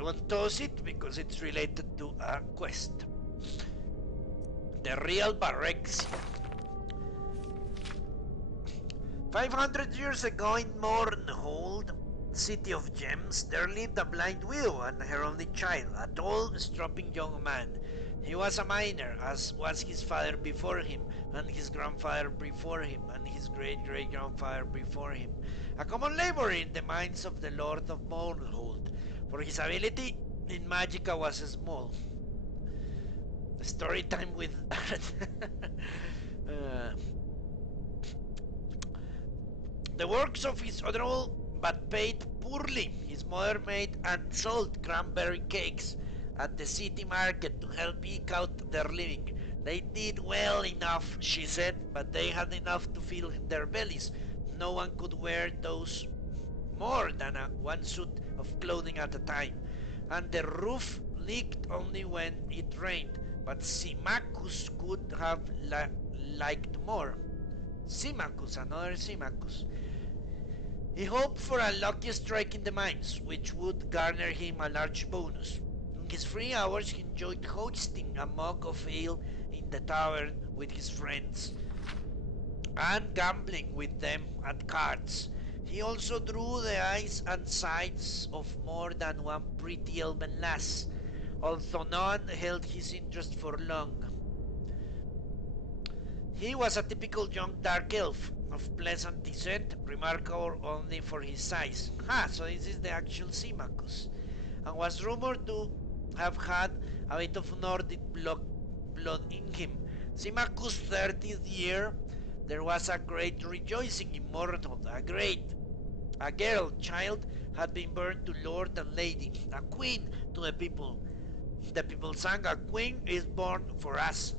I won't toss it because it's related to a quest. The real Barenziah. 500 years ago in Mornhold, city of gems, there lived a blind widow and her only child, a tall, strapping young man. He was a miner, as was his father before him, and his grandfather before him, and his great-great-grandfather before him. A common laborer in the mines of the Lord of Mornhold, for his ability in Magicka was small. Story time with Darth. The works of his honorable but paid poorly. His mother made and sold cranberry cakes at the city market to help eke out their living. They did well enough, she said, but they had enough to fill their bellies. No one could wear those more than one suit of clothing at a time, and the roof leaked only when it rained. But Symmachus could have liked more. Symmachus, another Symmachus. He hoped for a lucky strike in the mines, which would garner him a large bonus. In his free hours he enjoyed hoisting a mug of ale in the tavern with his friends, and gambling with them at cards. He also drew the eyes and sides of more than one pretty elven lass, although none held his interest for long. He was a typical young dark elf, of pleasant descent, remarkable only for his size. So this is the actual Symmachus, and was rumored to have had a bit of Nordic blood in him. Symmachus' 30th year, there was a great rejoicing in Mornhold. A girl child had been born to lord and lady, a queen to the people. The people sang, "A queen is born for us."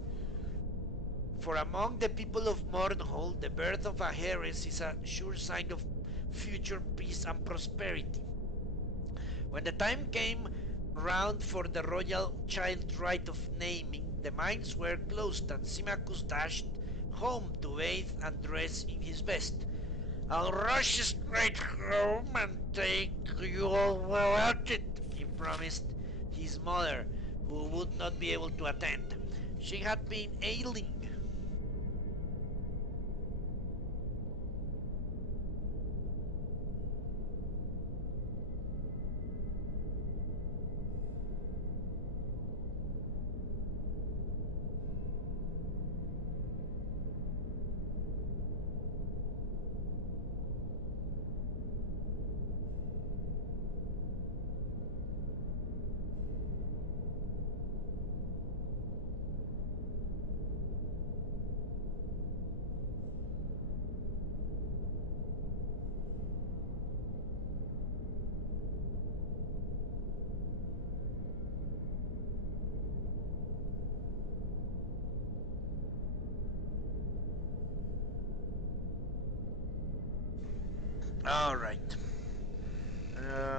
For among the people of Mornhold, the birth of a heiress is a sure sign of future peace and prosperity. When the time came round for the royal child rite of naming, the mines were closed and Symmachus dashed home to bathe and dress in his best. "I'll rush straight home and take you all about it," he promised his mother, who would not be able to attend. She had been ailing. Alright.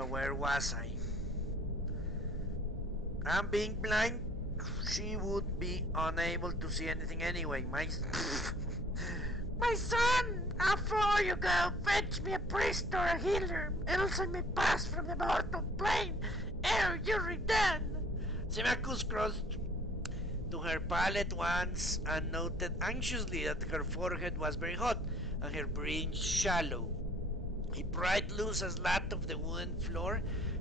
Where was I? I'm being blind. She would be unable to see anything anyway. My son! Before you go, fetch me a priest or a healer, else I may pass from the mortal plane ere you return. Symmachus crossed to her pallet once and noted anxiously that her forehead was very hot and her breathing shallow. He pried loose a slat of the wooden floor,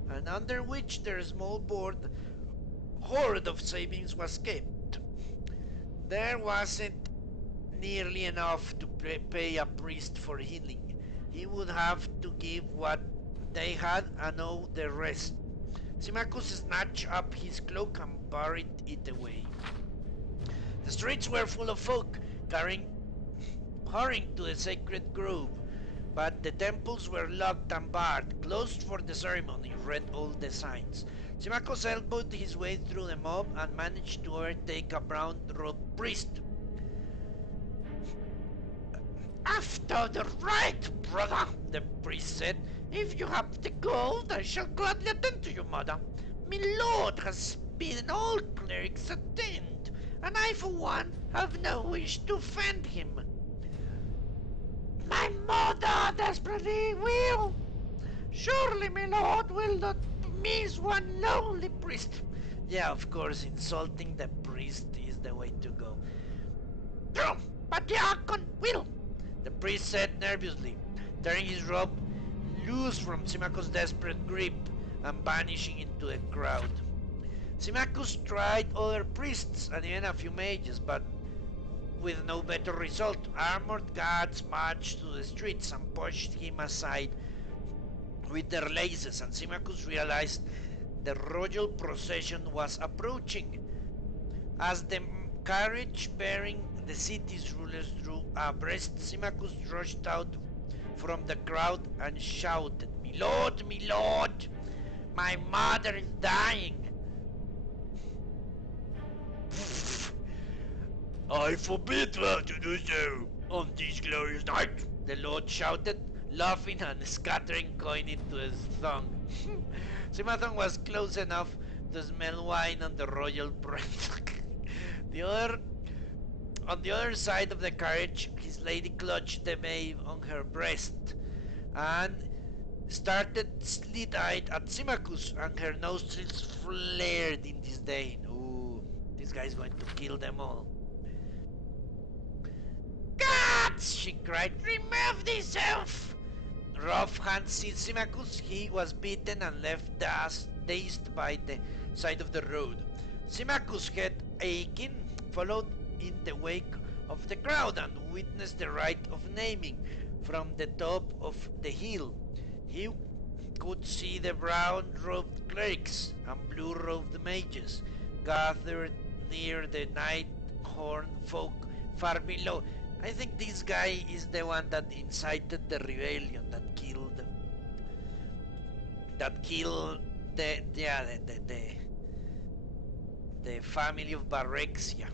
and under which their small board hoard of savings was kept. There wasn't nearly enough to pay a priest for healing. He would have to give what they had and owe the rest. Symmachus snatched up his cloak and buried it away. The streets were full of folk hurrying to the sacred grove, but the temples were locked and barred, closed for the ceremony, read all the signs. Symmachus elbowed his way through the mob and managed to overtake a brown-robed priest. "After the rite, brother," the priest said. "If you have the gold, I shall gladly attend to you, mother. My lord has bidden all clerics attend, and I for one have no wish to offend him." "My mother desperately will. Surely my lord will not miss one lonely priest. Yeah, of course, insulting the priest is the way to go. True, but the Archon will, the priest said nervously, tearing his robe loose from Symmachus' desperate grip and vanishing into the crowd. Symmachus tried other priests and even a few mages, but with no better result. Armored guards marched to the streets and pushed him aside with their laces, and Symmachus realized the royal procession was approaching. As the carriage bearing the city's rulers drew abreast, Symmachus rushed out from the crowd and shouted, "My lord, my mother is dying!" "I forbid her to do so on this glorious night," the lord shouted, laughing and scattering coin into his thong. Symmachus was close enough to smell wine on the royal breath. On the other side of the carriage, his lady clutched the babe on her breast and started slit-eyed at Symmachus, and her nostrils flared in disdain. Ooh, this guy's going to kill them all. "Gods!" she cried. "Remove this elf!" Rough hands seized Symmachus. He was beaten and left dazed by the side of the road. Symmachus, head aching, followed in the wake of the crowd and witnessed the rite of naming from the top of the hill. He could see the brown-robed clerics and blue-robed mages gathered near the night-horn folk far below. I think this guy is the one that incited the rebellion, that killed the family of Barenziah.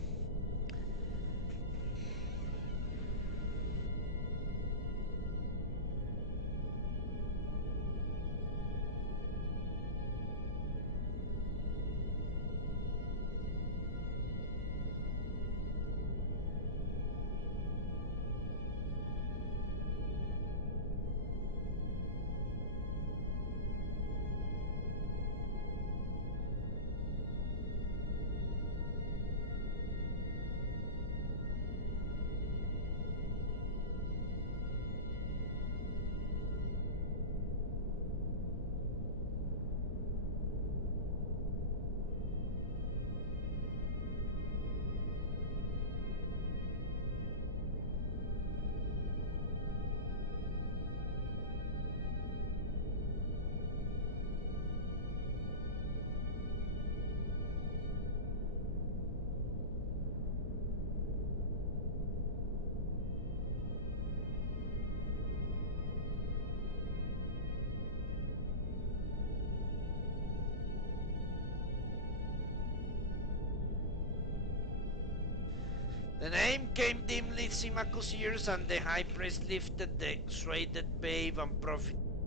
The name came dimly to Symmachus' ears, and the high priest lifted the swathed babe and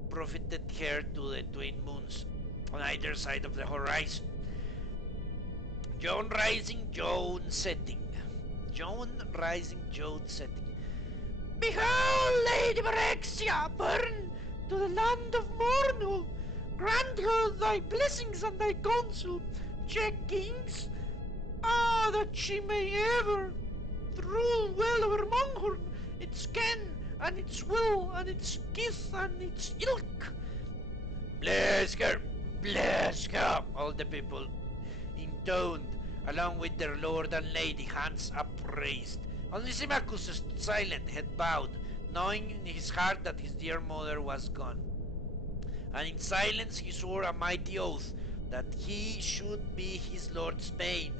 profited her to the twin moons on either side of the horizon. June rising, June setting. June rising, June setting. "Behold, Lady Barenziah, born to the land of Mornvunskar! Grant her thy blessings and thy counsel, ye kings, that she may ever rule well over Monghorn, its ken, and its will, and its kith, and its ilk." Bless her, all the people intoned, along with their lord and lady, hands upraised. Only Symmachus stood silent, head bowed, knowing in his heart that his dear mother was gone. And in silence he swore a mighty oath that he should be his lord's bane,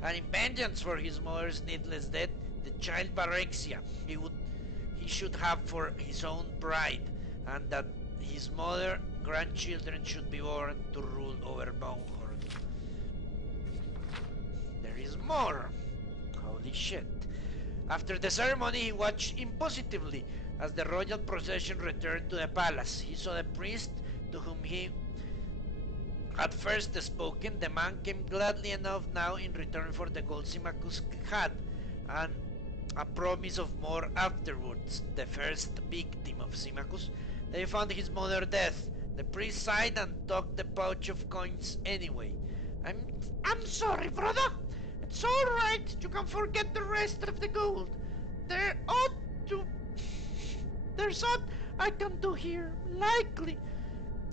and in vengeance for his mother's needless death, the child Barenziah he should have for his own bride, and that his mother grandchildren should be born to rule over Monghorn. There is more. Holy shit. After the ceremony, he watched impositively as the royal procession returned to the palace. He saw the priest to whom he had first spoken. The man came gladly enough now in return for the gold Symmachus had, and a promise of more afterwards. The first victim of Symmachus, they found his mother dead, The priest sighed and took the pouch of coins anyway. I'm I'm sorry, brother. It's all right. You can forget the rest of the gold. There ought to... There's aught I can do here. Likely.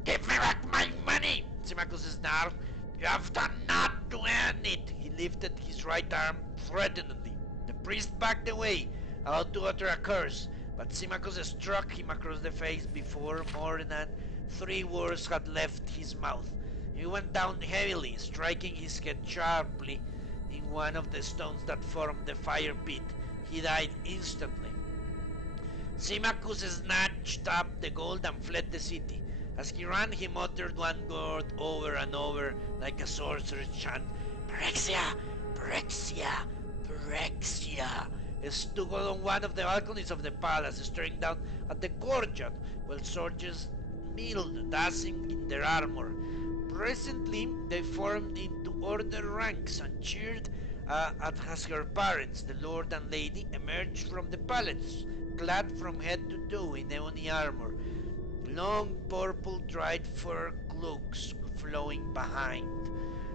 Give me back my money, Symmachus snarled. You have done naught to earn it. He lifted his right arm threateningly. The priest backed away, about to utter a curse, but Symmachus struck him across the face before more than 3 words had left his mouth. He went down heavily, striking his head sharply in one of the stones that formed the fire pit. He died instantly. Symmachus snatched up the gold and fled the city. As he ran, he muttered one word over and over like a sorcerer's chant. Barenziah! Barenziah! Barenziah! He stood on one of the balconies of the palace, staring down at the courtyard, while soldiers milled, dancing in their armor. Presently, they formed into ordered ranks and cheered as her parents, the lord and lady, emerged from the palace, clad from head to toe in ebony armor, long purple dried fur cloaks flowing behind.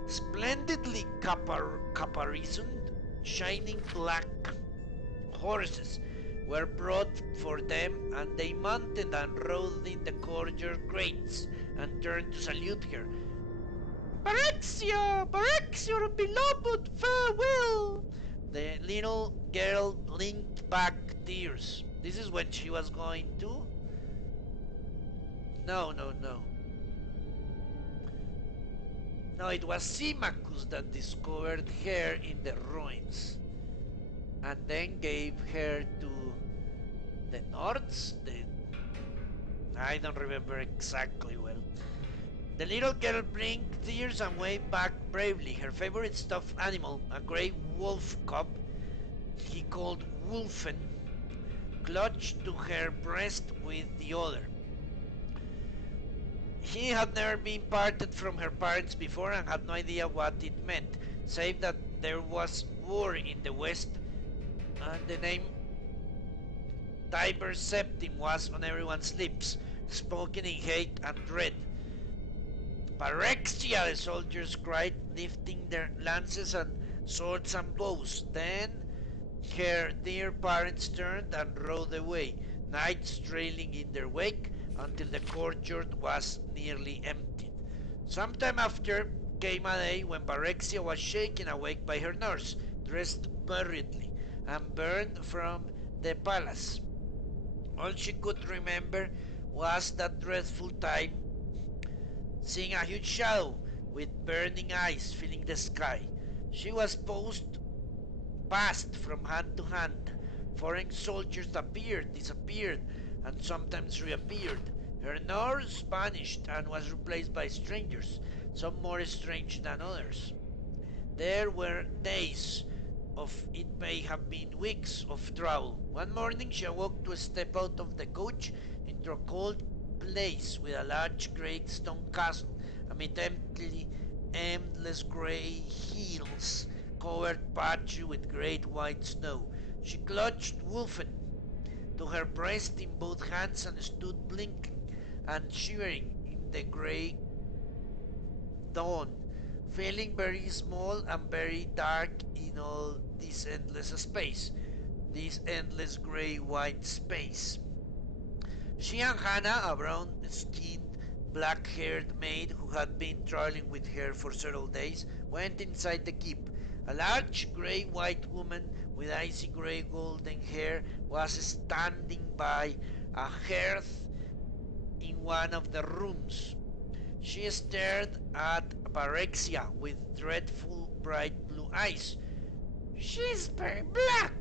Splendidly caparisoned, shining black horses were brought for them, and they mounted and rode in the courtyard greats and turned to salute her. Barenziah! Barenziah, beloved, farewell! The little girl blinked back tears. This is when she was going to... No. No, it was Symmachus that discovered her in the ruins, and then gave her to the Nords. I don't remember exactly well. The little girl blinked tears and waved back bravely. Her favorite stuffed animal, a grey wolf cub he called Wolfen, clutched to her breast with the other. He had never been parted from her parents before and had no idea what it meant, save that there was war in the west and the name Tiber Septim was on everyone's lips, spoken in hate and dread. Barenziah, the soldiers cried, lifting their lances and swords and bows. Then her dear parents turned and rode away, knights trailing in their wake, until the courtyard was nearly emptied. Sometime after came a day when Barenziah was shaken awake by her nurse, dressed hurriedly, and burned from the palace. All she could remember was that dreadful time, seeing a huge shadow with burning eyes filling the sky. She was passed from hand to hand. Foreign soldiers appeared, disappeared, and sometimes reappeared. Her nurse vanished and was replaced by strangers, some more strange than others. There were days of, it may have been weeks, of travel. One morning she awoke to step out of the coach into a cold place with a large great stone castle amid endless grey hills covered partly with great white snow. She clutched Wolfen to her breast in both hands and stood blinking and shivering in the grey dawn, feeling very small and very dark in all this endless space, this endless grey-white space. She and Hannah, a brown-skinned, black-haired maid who had been traveling with her for several days, went inside the keep. A large grey-white woman with icy grey golden hair was standing by a hearth in one of the rooms. She stared at Barenziah with dreadful bright blue eyes. She's very black,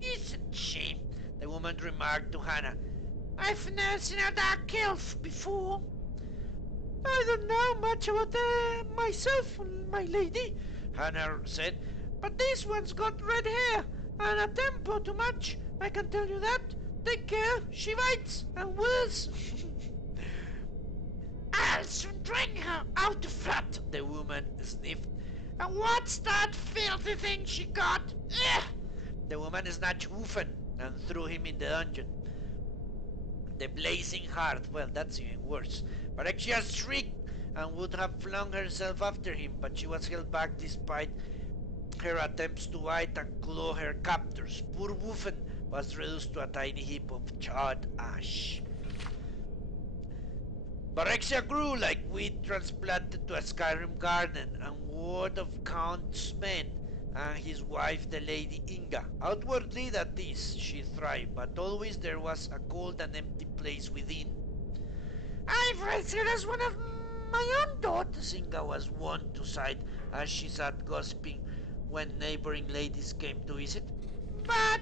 isn't she? The woman remarked to Hannah. I've never seen a dark elf before. I don't know much about myself, my lady, Hannah said, but this one's got red hair and a temper to match. I can tell you that. Take care, she bites and wills. I'll soon drain her out of that, the woman sniffed. And what's that filthy thing she got? Ugh! The woman snatched Wolfen and threw him in the dungeon. The blazing heart, well, that's even worse. Barexia shrieked and would have flung herself after him, but she was held back despite her attempts to bite and claw her captors. Poor Wuffen was reduced to a tiny heap of charred ash. Barexia grew like wheat transplanted to a Skyrim garden, and word of Count Sven and his wife, the Lady Inga. Outwardly, that is, she thrived, but always there was a cold and empty place within. I've raised her as one of my own daughters. Inga was wont to sigh as she sat gossiping when neighboring ladies came to visit. But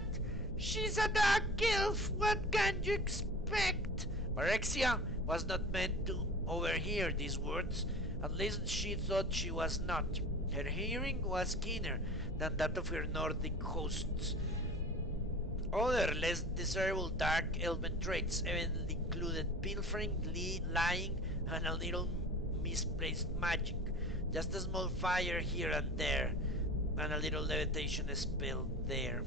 she's a dark elf. What can you expect? Barexia was not meant to overhear these words. At least she thought she was not. Her hearing was keener than that of her Nordic hosts. Other less desirable dark elven traits evidently included pilfering, lying, and a little misplaced magic. Just a small fire here and there, and a little levitation spell there.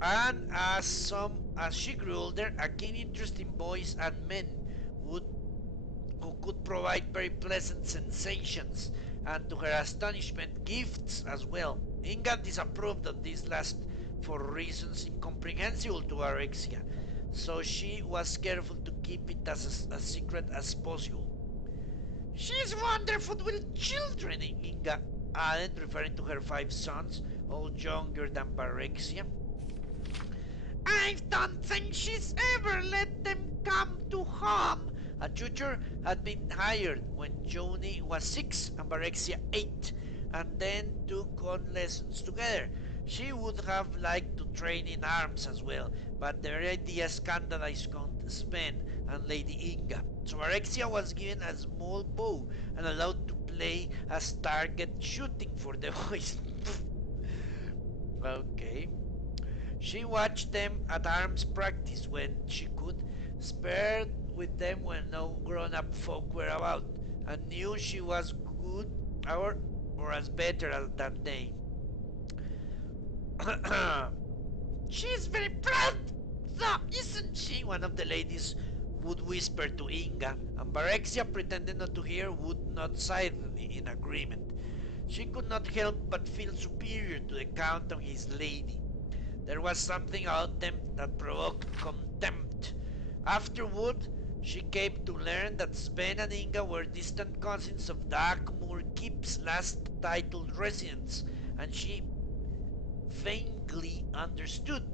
And as she grew older, a keen interest in boys and men who could provide very pleasant sensations, and to her astonishment, gifts as well. Inga disapproved of this last for reasons incomprehensible to Barexia, so she was careful to keep it as secret as possible. She's wonderful with children, Inga added, referring to her 5 sons, all younger than Barexia. I don't think she's ever let them come to harm. A tutor had been hired when Joni was 6 and Barexia 8, and then took on lessons together. She would have liked to train in arms as well, but their idea scandalized Count Sven and Lady Inga. So Barexia was given a small bow and allowed to play as target shooting for the boys. Okay. She watched them at arms practice when she could, spared with them when no grown-up folk were about, and knew she was good or as better than they. She's very proud, though, isn't she? One of the ladies would whisper to Inga, and Barexia, pretending not to hear, would nod silently in agreement. She could not help but feel superior to the Count and his lady. There was something about them that provoked contempt. Afterward, she came to learn that Sven and Inga were distant cousins of Darkmoor Keep's last titled residents, and she vaguely understood.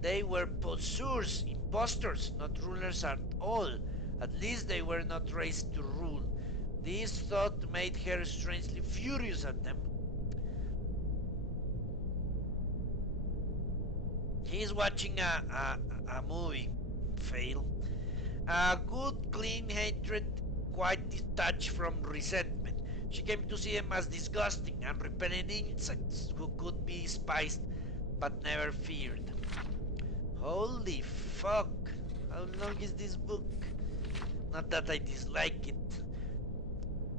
They were poseurs, impostors, not rulers at all. At least they were not raised to rule. This thought made her strangely furious at them. He's watching a movie. Fail. A good, clean hatred, quite detached from resentment. She came to see them as disgusting and repelling insects who could be despised but never feared. Holy fuck! How long is this book? Not that I dislike it.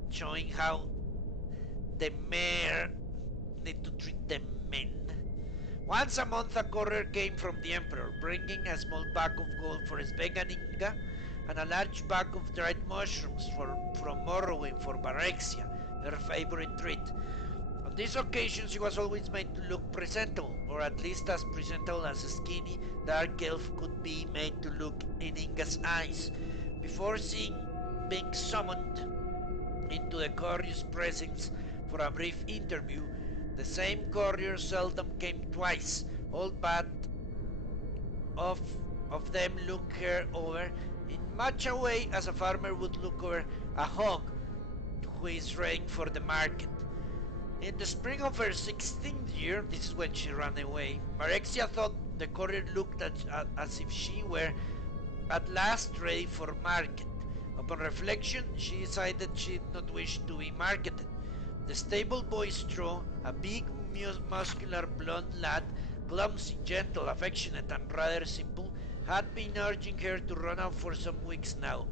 Showing how the mayor need to treat the men. Once a month a courier came from the Emperor, bringing a small bag of gold for Sven and Inga, and a large bag of dried mushrooms from Morrowind for Barexia, her favorite treat. On this occasion she was always made to look presentable, or at least as presentable as a skinny, dark elf could be made to look in Inga's eyes, before being summoned into the courier's presence for a brief interview. The same courier seldom came twice. All but of them looked her over in much a way as a farmer would look over a hog who is rearing for the market. In the spring of her 16th year, this is when she ran away, Barexia thought the courier looked as if she were at last ready for market. Upon reflection, she decided she did not wish to be marketed. The stable boy Straw, a big, muscular, blond lad, clumsy, gentle, affectionate, and rather simple, had been urging her to run out for some weeks now.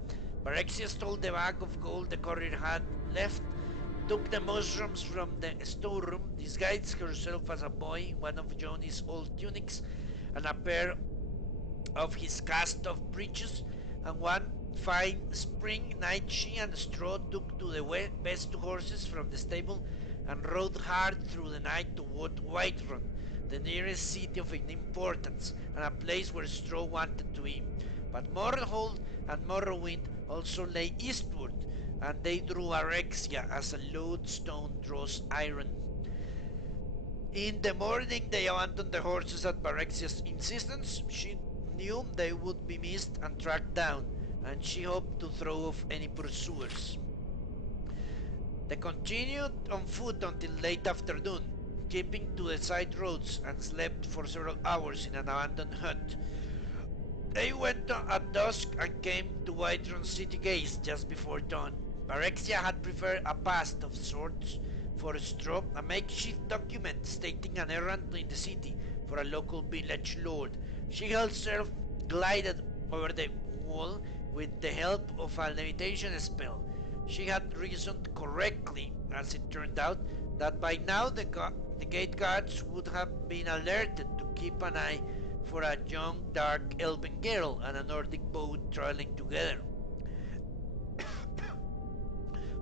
Barexia stole the bag of gold the courier had left, took the mushrooms from the storeroom, disguised herself as a boy in one of Johnny's old tunics, and a pair of his cast of breeches, and one fine spring night she and Straw took to the best two horses from the stable and rode hard through the night toward Whiterun, the nearest city of importance, and a place where Straw wanted to be. But Moorhold and Morrowind also lay eastward, and they drew Barenziah as a lodestone draws iron. In the morning they abandoned the horses at Barenziah's insistence. She knew they would be missed and tracked down, and she hoped to throw off any pursuers. They continued on foot until late afternoon, keeping to the side roads, and slept for several hours in an abandoned hut. They went on at dusk and came to Whiterun city gates just before dawn. Barenziah had prepared a pass of sorts for Straw, a makeshift document stating an errand in the city for a local village lord. She herself glided over the wall with the help of a levitation spell. She had reasoned correctly, as it turned out, that by now the gate guards would have been alerted to keep an eye for a young dark elven girl and a Nordic boat traveling together.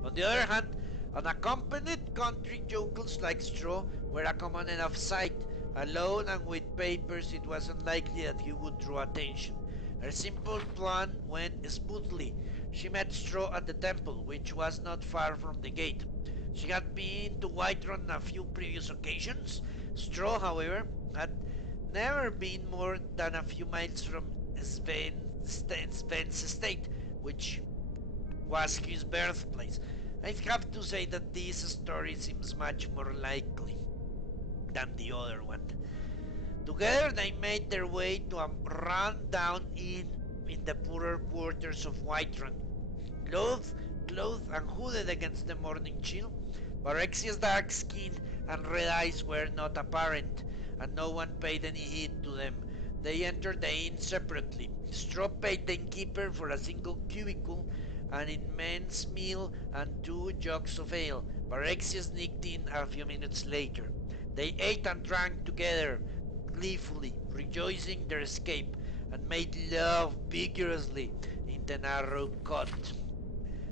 On the other hand, unaccompanied country yokels like Straw were a common enough sight. Alone and with papers, it was unlikely that he would draw attention. Her simple plan went smoothly. She met Straw at the temple, which was not far from the gate. She had been to Whiterun on a few previous occasions. Straw, however, had never been more than a few miles from Sven's estate, which was his birthplace. I have to say that this story seems much more likely than the other one. Together they made their way to a run-down inn in the poorer quarters of Whiterun. Clothed and hooded against the morning chill, Barenziah's dark skin and red eyes were not apparent, and no one paid any heed to them. They entered the inn separately. Straw paid the innkeeper for a single cubicle, an immense meal, and 2 jugs of ale. Barenziah sneaked in a few minutes later. They ate and drank together, gleefully, rejoicing their escape, and made love vigorously in the narrow cot.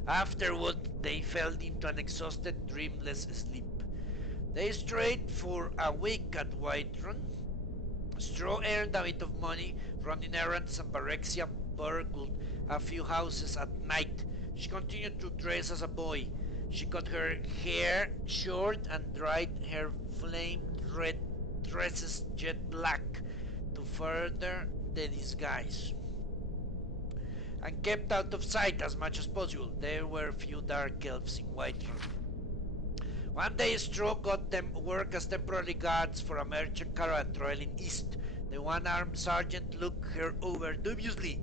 Afterward, they fell into an exhausted, dreamless sleep. They strayed for a week at Whiterun. Straw earned a bit of money running errands, and Barenziah burgled a few houses at night. She continued to dress as a boy. She cut her hair short and dyed her flamed red dresses jet black to further the disguise, and kept out of sight as much as possible. There were few dark elves in Whiterun. One day Straw got them work as temporary guards for a merchant caravan traveling east. The one-armed sergeant looked her over dubiously.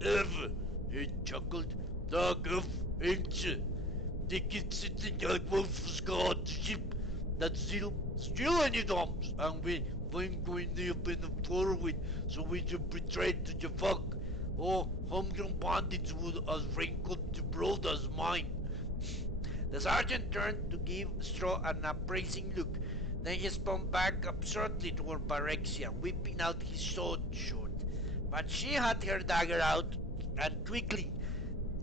"Ever," he chuckled. "Dark elf, ain't you? They keep sitting like Mornvunskar on the ship. That's still any dumps, and we weren't going up in the forward, so we should betray to the folk. Oh, hungry bandits would as wrinkled to broad as mine." The sergeant turned to give Straw an appraising look. Then he spun back absurdly toward Barenziah, whipping out his sword. But she had her dagger out and twinkling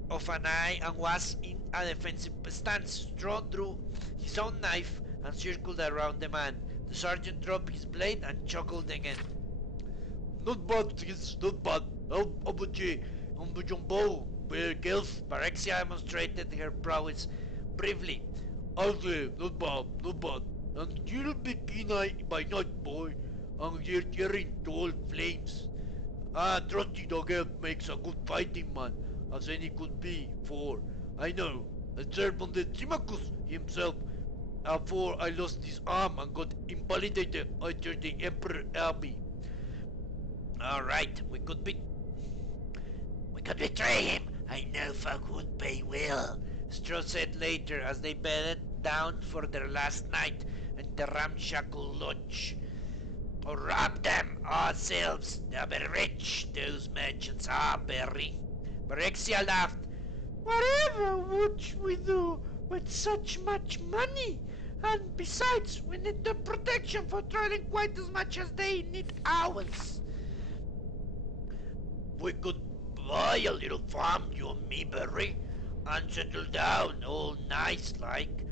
of an eye and was in a defensive stance. Straw drew his own knife and circled around the man. The sergeant dropped his blade and chuckled again. "Not bad, kids, not bad. How about you? On the jumbo, Gelf." Barenziah demonstrated her prowess briefly. "I'll say, not bad, not bad. And you'll be keen-eyed by night, boy, and you're tearing tall flames. Trusty dog elf makes a good fighting man, as any could be, for I know, I served on the Timacus himself, afore I lost his arm and got invalidated after the Emperor Abbey." "All right, we could betray him. I know folk would pay well," Straw said later as they bedded down for their last night in the ramshackle lodge. "Or rob them ourselves. They're very rich, those merchants are, very." Barenziah laughed. Whatever would we do with such much money? And besides, we need the protection for traveling quite as much as they need ours. We could buy a little farm, you and me, Barry, and settle down all nice like.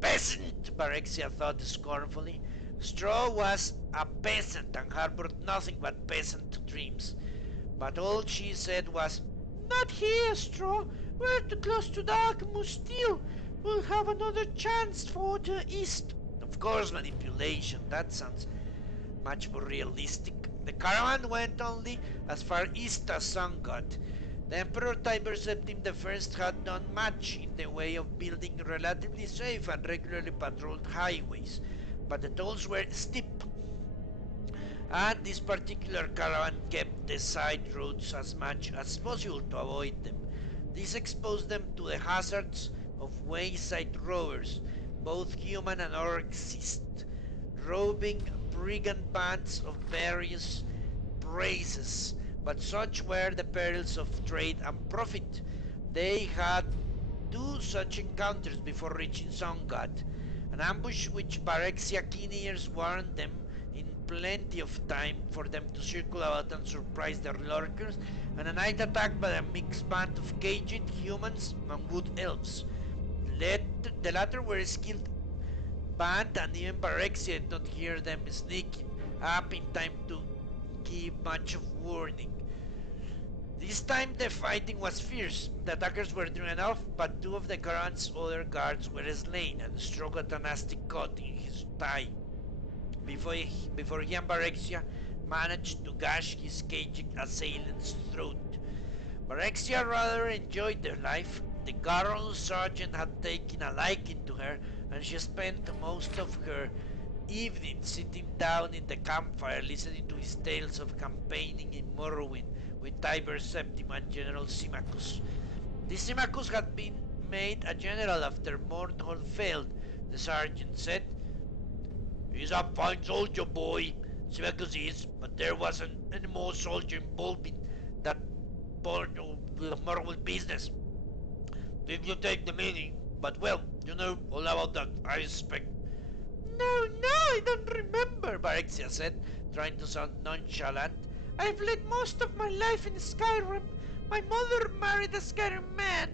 Peasant, Barenziah thought scornfully. Straw was a peasant and harbored nothing but peasant dreams. But all she said was, Not here, Straw. We're too close to the Alchemist Steel. We'll have another chance for the East. of course, manipulation. That sounds much more realistic. The caravan went only as far east as Sungod. The Emperor Tiber Septim I had done much in the way of building relatively safe and regularly patrolled highways, but the tolls were steep, and this particular caravan kept the side roads as much as possible to avoid them. This exposed them to the hazards of wayside rovers, both human and orcsist, roving brigand bands of various races, but such were the perils of trade and profit. They had two such encounters before reaching Songad, an ambush which Barenziah keen ears warned them in plenty of time for them to circle about and surprise their lurkers, and a night attack by a mixed band of caged humans and wood elves. The latter were a skilled band, and even Barenziah did not hear them sneaking up in time to give much of warning. This time the fighting was fierce. The attackers were driven off, but two of the caravan's other guards were slain, and struck a nasty cut in his thigh before he and Barenziah managed to gash his caged assailant's throat. Barenziah rather enjoyed their life. The Garron sergeant had taken a liking to her, and she spent most of her evening sitting down in the campfire listening to his tales of campaigning in Morrowind with Tiber Septim and General Symmachus. This Symmachus had been made a general after Mornvunskar failed, the sergeant said. He's a fine soldier, boy, Symmachus is, but there wasn't any more soldier involved in that part of the Morrowind business. If you take the meaning, but well, you know all about that, I expect. No, I don't remember, Barenziah said, trying to sound nonchalant. I've led most of my life in Skyrim. My mother married a Skyrim man.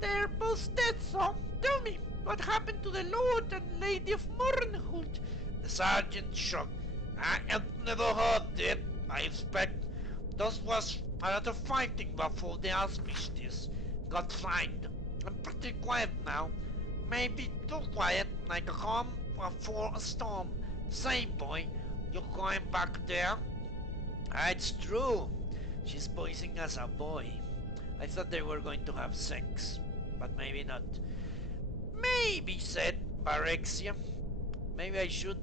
They're both dead, so tell me, what happened to the Lord and Lady of Mornhult? The sergeant shrugged. I have never heard it, I expect. That was a lot of fighting before the auspicious got signed. I'm pretty quiet now. Maybe too quiet, like a calm before a storm. Say, boy, you're going back there? It's true. She's posing as a boy. I thought they were going to have sex, but maybe not. Maybe, said Barenziah. Maybe I should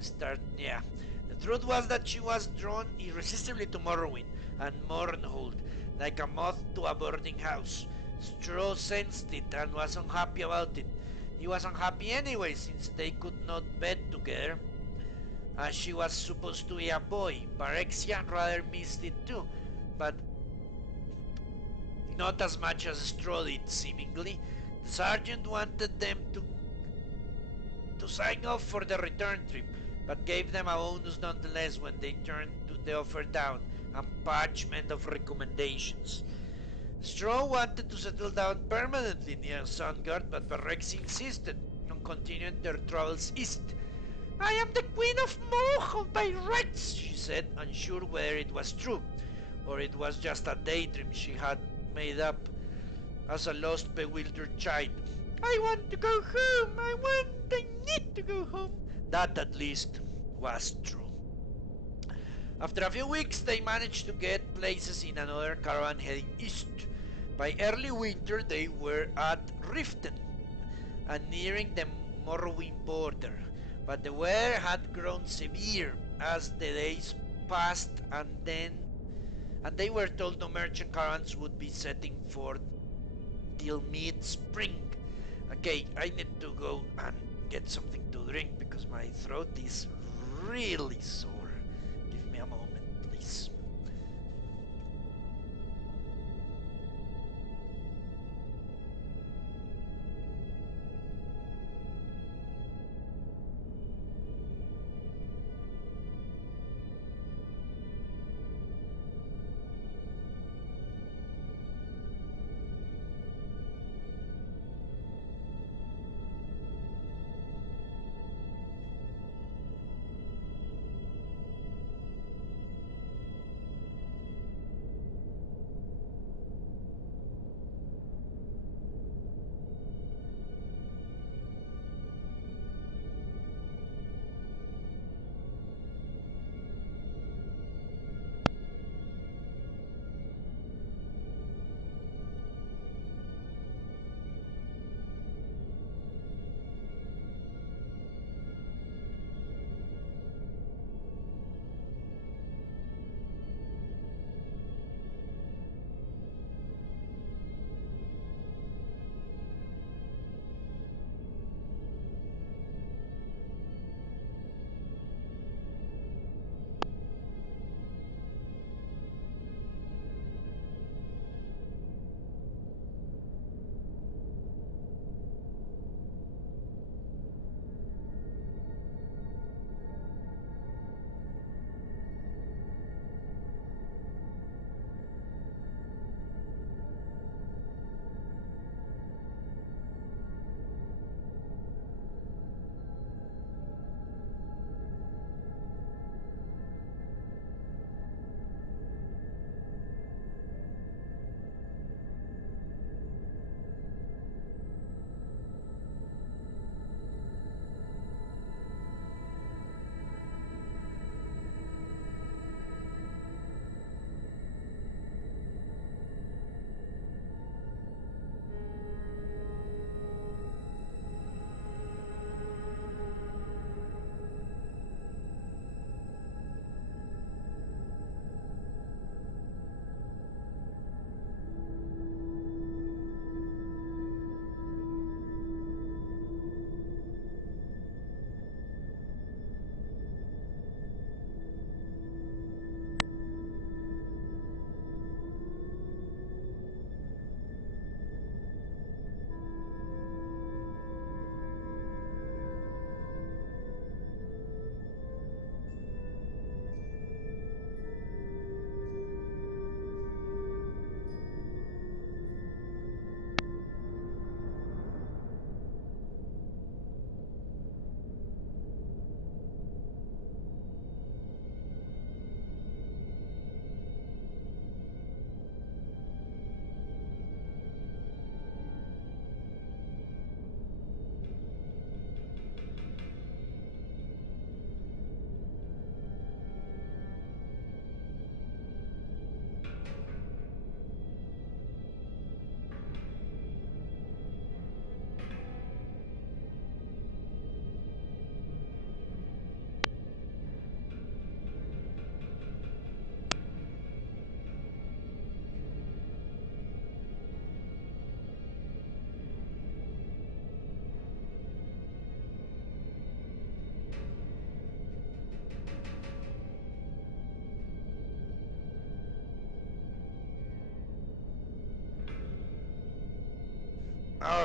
start, yeah. The truth was that she was drawn irresistibly to Morrowind and Mornhold, like a moth to a burning house. Straw sensed it and was unhappy about it. He was unhappy anyway, since they could not bed together, as she was supposed to be a boy. Barenziah rather missed it too, but not as much as Straw did, seemingly. The sergeant wanted them to sign off for the return trip, but gave them a bonus nonetheless when they turned the offer down, and parchment of recommendations. Straw wanted to settle down permanently near Sungard, but Barenziah insisted on continuing their travels east. I am the Queen of Mornhult by rights, she said, unsure whether it was true, or it was just a daydream she had made up as a lost, bewildered child. I want to go home. I need to go home. That at least was true. After a few weeks, they managed to get places in another caravan heading east. By early winter, they were at Riften and nearing the Morrowind border, but the weather had grown severe as the days passed, and they were told no merchant caravans would be setting forth till mid-spring. Okay, I need to go and get something to drink because my throat is really sore. Give me a moment, please.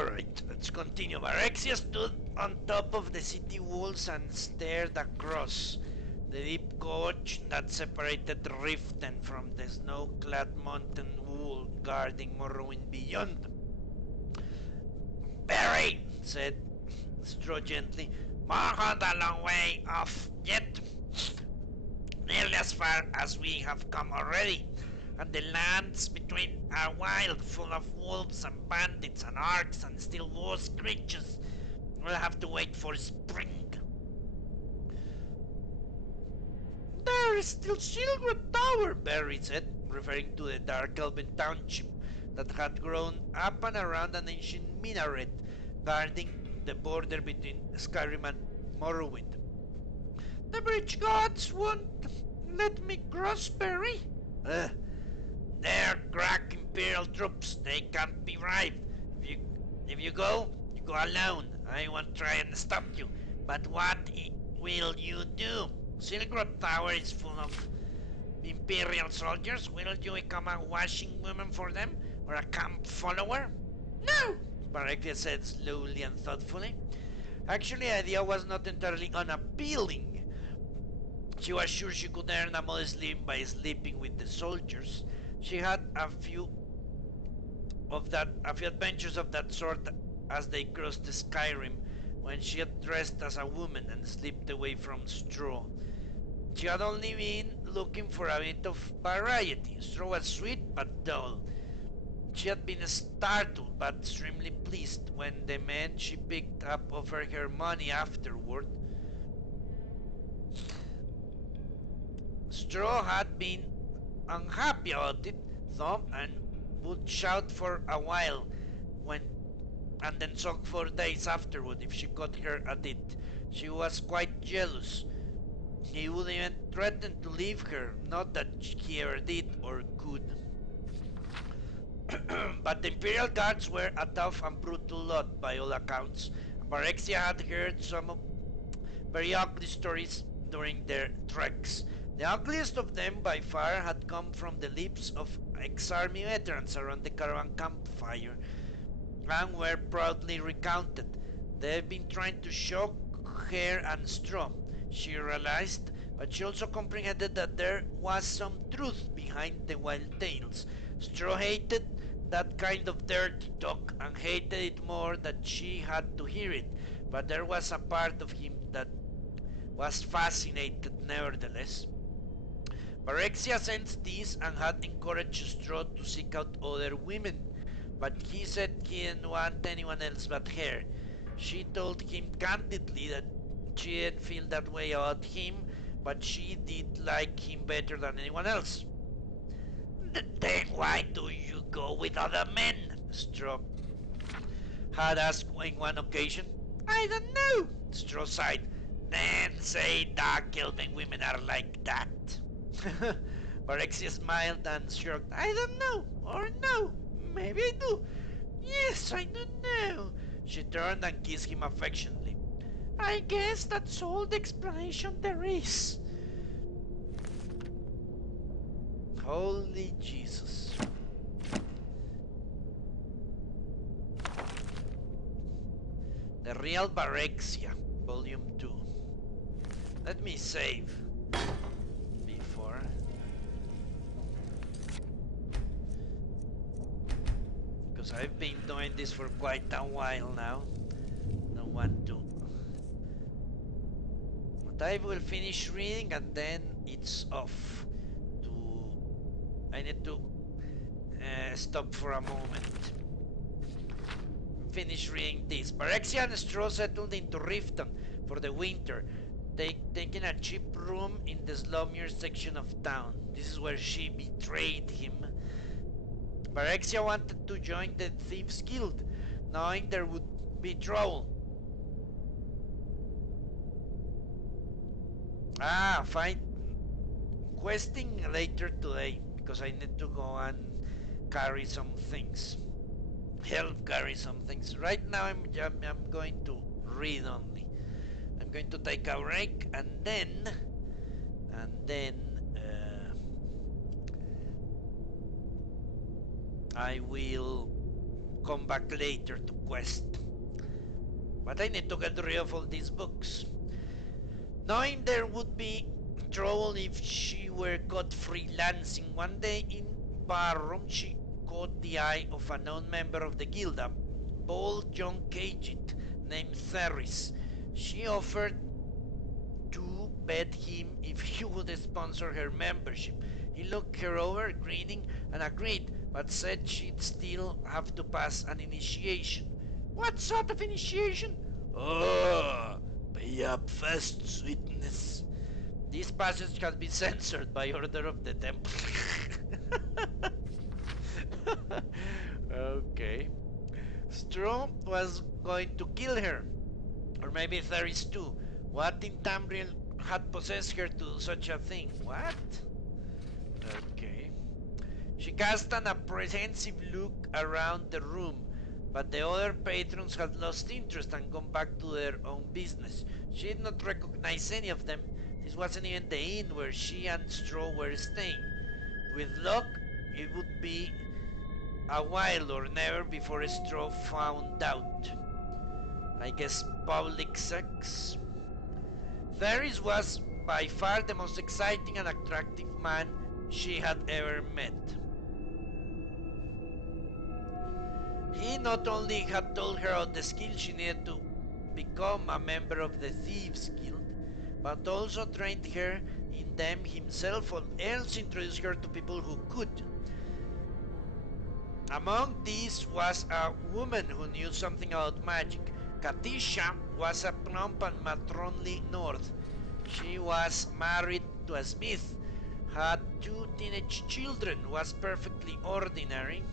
Alright, let's continue. Barenziah stood on top of the city walls and stared across the deep gorge that separated Riften from the snow-clad mountain wall guarding Morrowind beyond. Barry, said Straw gently, Morrowind a long way off yet. Nearly as far as we have come already, and the lands between are wild, full of wolves and bandits and orcs and still worse creatures. We'll have to wait for spring. There is still Silver Tower, Barry said, referring to the dark elven township that had grown up and around an ancient minaret guarding the border between Skyrim and Morrowind. The bridge gods won't let me cross, Barry. They're crack Imperial troops. They can't be bribed. If you go alone. I won't try and stop you. But what will you do? Silgrove Tower is full of Imperial soldiers. Will you become a washing woman for them? Or a camp follower? No, Barenziah said slowly and thoughtfully. Actually, the idea was not entirely unappealing. She was sure she could earn a modest living by sleeping with the soldiers. She had a few adventures of that sort as they crossed the Skyrim, when she had dressed as a woman and slipped away from Straw. She had only been looking for a bit of variety. Straw was sweet but dull. She had been startled but extremely pleased when the men she picked up offered her money afterward. Straw had been unhappy about it, though, and would shout for a while and then sulk for days afterward if she caught her at it. She was quite jealous. He would even threaten to leave her, not that he ever did or could. But the Imperial Guards were a tough and brutal lot by all accounts, and Barenziah had heard some very ugly stories during their treks. The ugliest of them by far had come from the lips of ex-army veterans around the caravan campfire, and were proudly recounted. They've been trying to shock her and Straw, she realized, but she also comprehended that there was some truth behind the wild tales. Straw hated that kind of dirty talk and hated it more that she had to hear it, but there was a part of him that was fascinated nevertheless. Barenziah sensed this and had encouraged Straw to seek out other women, but he said he didn't want anyone else but her. She told him candidly that she didn't feel that way about him, but she did like him better than anyone else. Then why do you go with other men? Straw had asked on one occasion. I don't know, Straw sighed. Then say dark elven women are like that. Barenziah smiled and shrugged. I don't know, or no, maybe I do. Yes, I don't know. She turned and kissed him affectionately. I guess that's all the explanation there is. Holy Jesus. The Real Barenziah, Volume 2. Let me save before. Because I've been doing this for quite a while now. Don't want to. But I will finish reading and then it's off. I need to stop for a moment. Finish reading this. Barenziah and Straw settled into Riften for the winter, taking a cheap room in the slummier section of town. This is where she betrayed him. Barenziah wanted to join the Thieves Guild, knowing there would be trouble. Fine. Questing later today, because I need to go and carry some things. Help carry some things. Right now I'm going to read only. I'm going to take a break and then I will come back later to quest. But I need to get rid of all these books. Knowing there would be trouble if she were caught freelancing, one day in barroom she caught the eye of a known member of the guild, a bold young Khajiit named Theris. She offered to bet him if he would sponsor her membership. He looked her over, grinning, and agreed, but said she'd still have to pass an initiation. What sort of initiation? Oh, pay up fast, sweetness. This passage has been censored by order of the temple. Okay. Straw was going to kill her. Or maybe Theris too. What in Tamriel had possessed her to do such a thing? What? Okay. She cast an apprehensive look around the room, but the other patrons had lost interest and gone back to their own business. She did not recognize any of them. This wasn't even the inn where she and Straw were staying. With luck, it would be a while or never before Straw found out. I guess public sex? Theris was by far the most exciting and attractive man she had ever met. He not only had told her of the skills she needed to become a member of the Thieves Guild, but also trained her in them himself or else introduced her to people who could. Among these was a woman who knew something about magic. Katisha was a plump and matronly North. She was married to a smith, had 2 teenage children, was perfectly ordinary.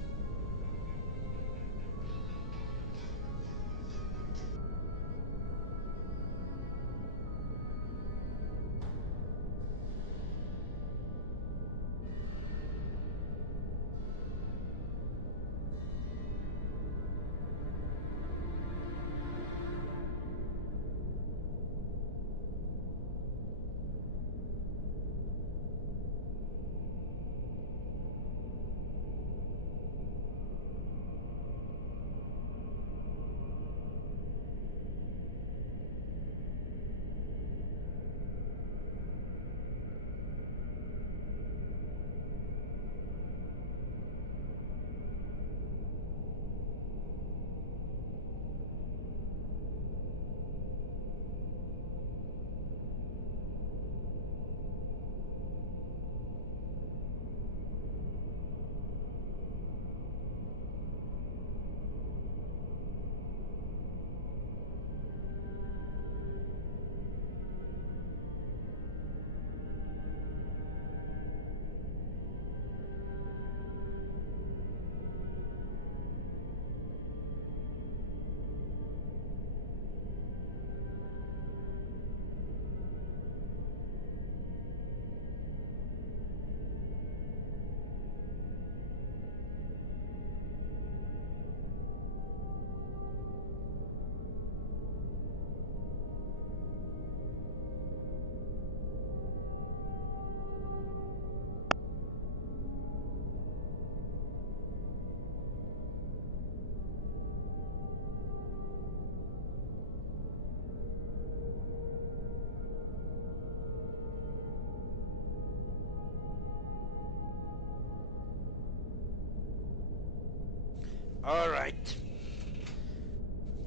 Alright.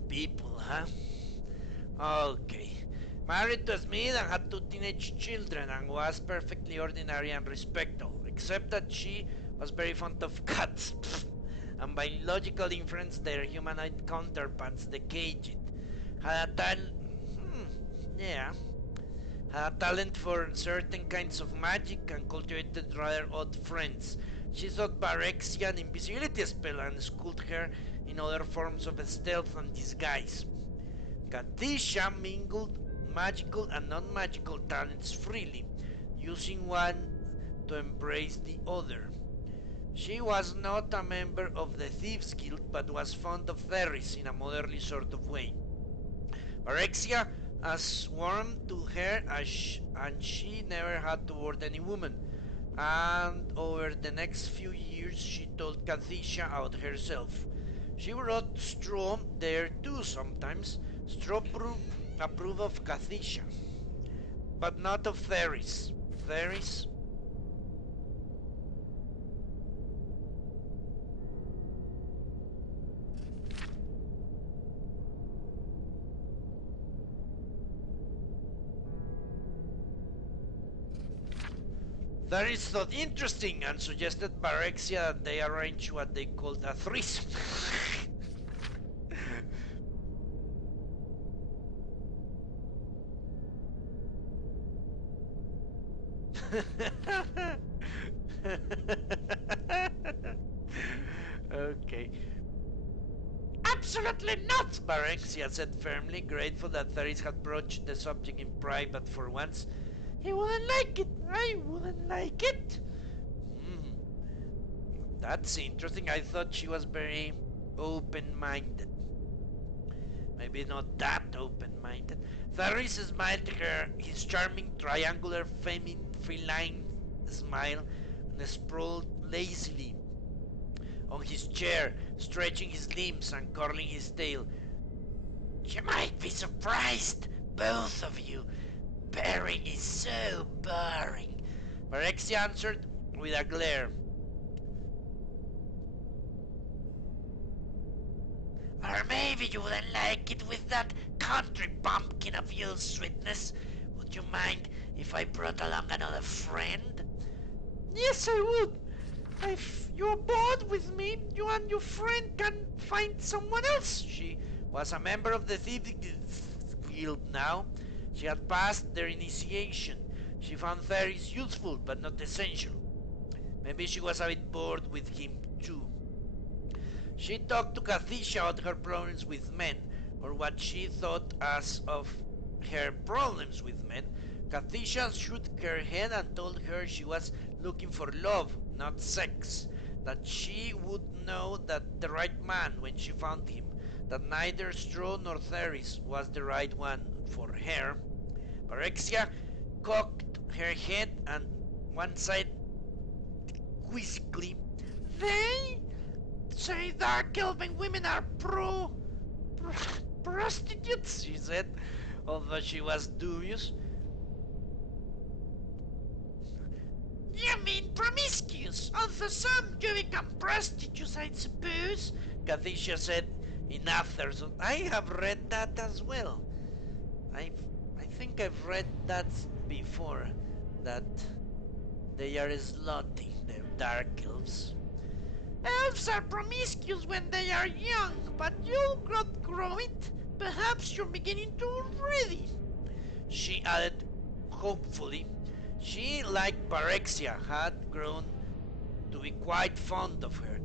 People, huh? Okay. Married to a smith and had 2 teenage children and was perfectly ordinary and respectable, except that she was very fond of cats. And by logical inference, their humanoid counterparts, the Khajiit, had a yeah, had a talent for certain kinds of magic and cultivated rather odd friends. She thought Barenziah an invisibility spell and schooled her in other forms of stealth and disguise. Katisha mingled magical and non-magical talents freely, using one to embrace the other. She was not a member of the Thieves Guild, but was fond of Theris in a motherly sort of way. Barenziah as warmed to her and she never had to ward any woman, and over the next few years she told Katisha about herself. She wrote Straw there too sometimes. Straw approve of Kathisha, but not of Theris. Theris. Theris thought interesting and suggested Barenziah that they arrange what they called a threesome. Okay. Absolutely not, Barenziah said firmly, grateful that Theris had broached the subject in private for once. He wouldn't like it. I wouldn't like it. That's interesting. I thought she was very open-minded. Maybe not that open-minded. Theris smiled at her, his charming triangular feline smile, and sprawled lazily on his chair, stretching his limbs and curling his tail. You might be surprised, both of you. Bearing is so boring. Barenziah answered with a glare. Or maybe you wouldn't like it with that country bumpkin of yours, sweetness. Would you mind if I brought along another friend? Yes, I would. If you're bored with me, you and your friend can find someone else. She was a member of the Thieves Guild now. She had passed their initiation. She found Theris useful, but not essential. Maybe she was a bit bored with him too. She talked to Kathisha about her problems with men, or what she thought as of her problems with men. Kathisha shook her head and told her she was looking for love, not sex. That she would know that the right man when she found him. That neither Straw nor Theris was the right one for her. Barenziah cocked her head and one side quizzically. They say dark elven women are prostitutes, she said, although she was dubious. You mean promiscuous? Although some do become prostitutes, I suppose. Kathisha said in afterthought. I have read that as well. I think I've read that before. That they are slutty, the dark elves. Elves are promiscuous when they are young, but you'll outgrow it. Perhaps you're beginning to already. She added hopefully. She, like Barenziah, had grown to be quite fond of her.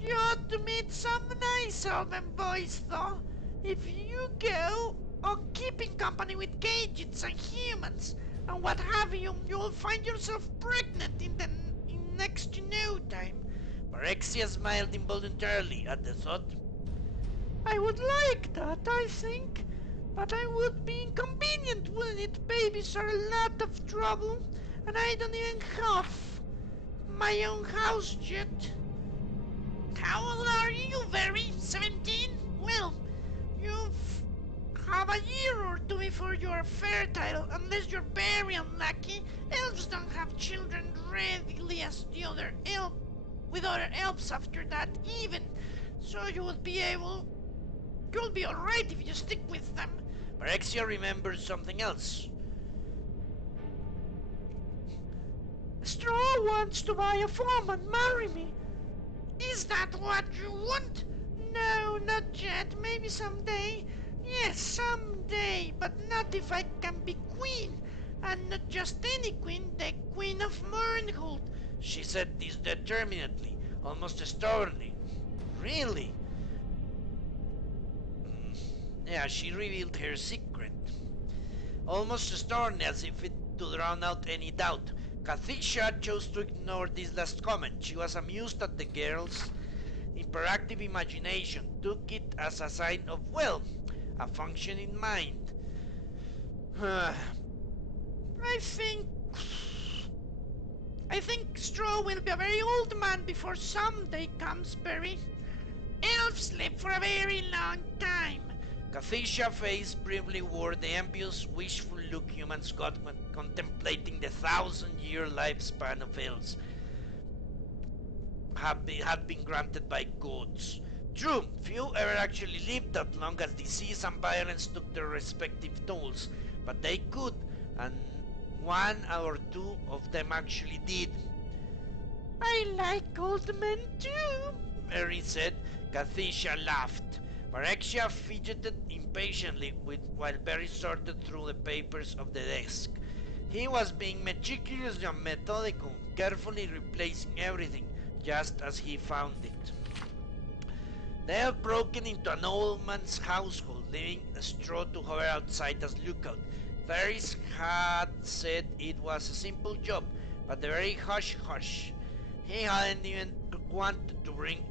You ought to meet some nice elven boys, though. If you go, or keeping company with gadgets and humans, and what have you, you'll find yourself pregnant in next to no time. Barenziah smiled involuntarily at the thought. I would like that, I think. But I would be inconvenient, wouldn't it? Babies are a lot of trouble, and I don't even have my own house yet. How old are you, Very? 17? Well, you have a year or two before you are fertile, unless you're very unlucky. Elves don't have children readily as the other with other elves after that even, so you'll be alright if you stick with them. Barenziah remembered something else. Straw wants to buy a farm and marry me. Is that what you want? No, not yet. Maybe someday. Yes, someday. But not if I can be queen. And not just any queen, the Queen of Mornvunskar. She said this determinedly, almost stubbornly. Really? Yeah, she revealed her secret. Almost stubbornly, as if to drown out any doubt. Kathisha chose to ignore this last comment. She was amused at the girl's hyperactive imagination, took it as a sign of, well, a functioning mind. I think Straw will be a very old man before someday comes, Barry. Elves live for a very long time. Kathisia's face briefly wore the envious, wishful look humans got when contemplating the 1,000-year lifespan of elves had been granted by gods. True, few ever actually lived that long as disease and violence took their respective tolls, but they could, and one or two of them actually did. I like old men too, Mary said. Kathisia laughed. Barenziah fidgeted impatiently while Barry sorted through the papers of the desk. He was being meticulous and methodical, carefully replacing everything just as he found it. They had broken into an old man's household, leaving a straw to hover outside as lookout. Ferris had said it was a simple job, but the very hush-hush. He hadn't even wanted to bring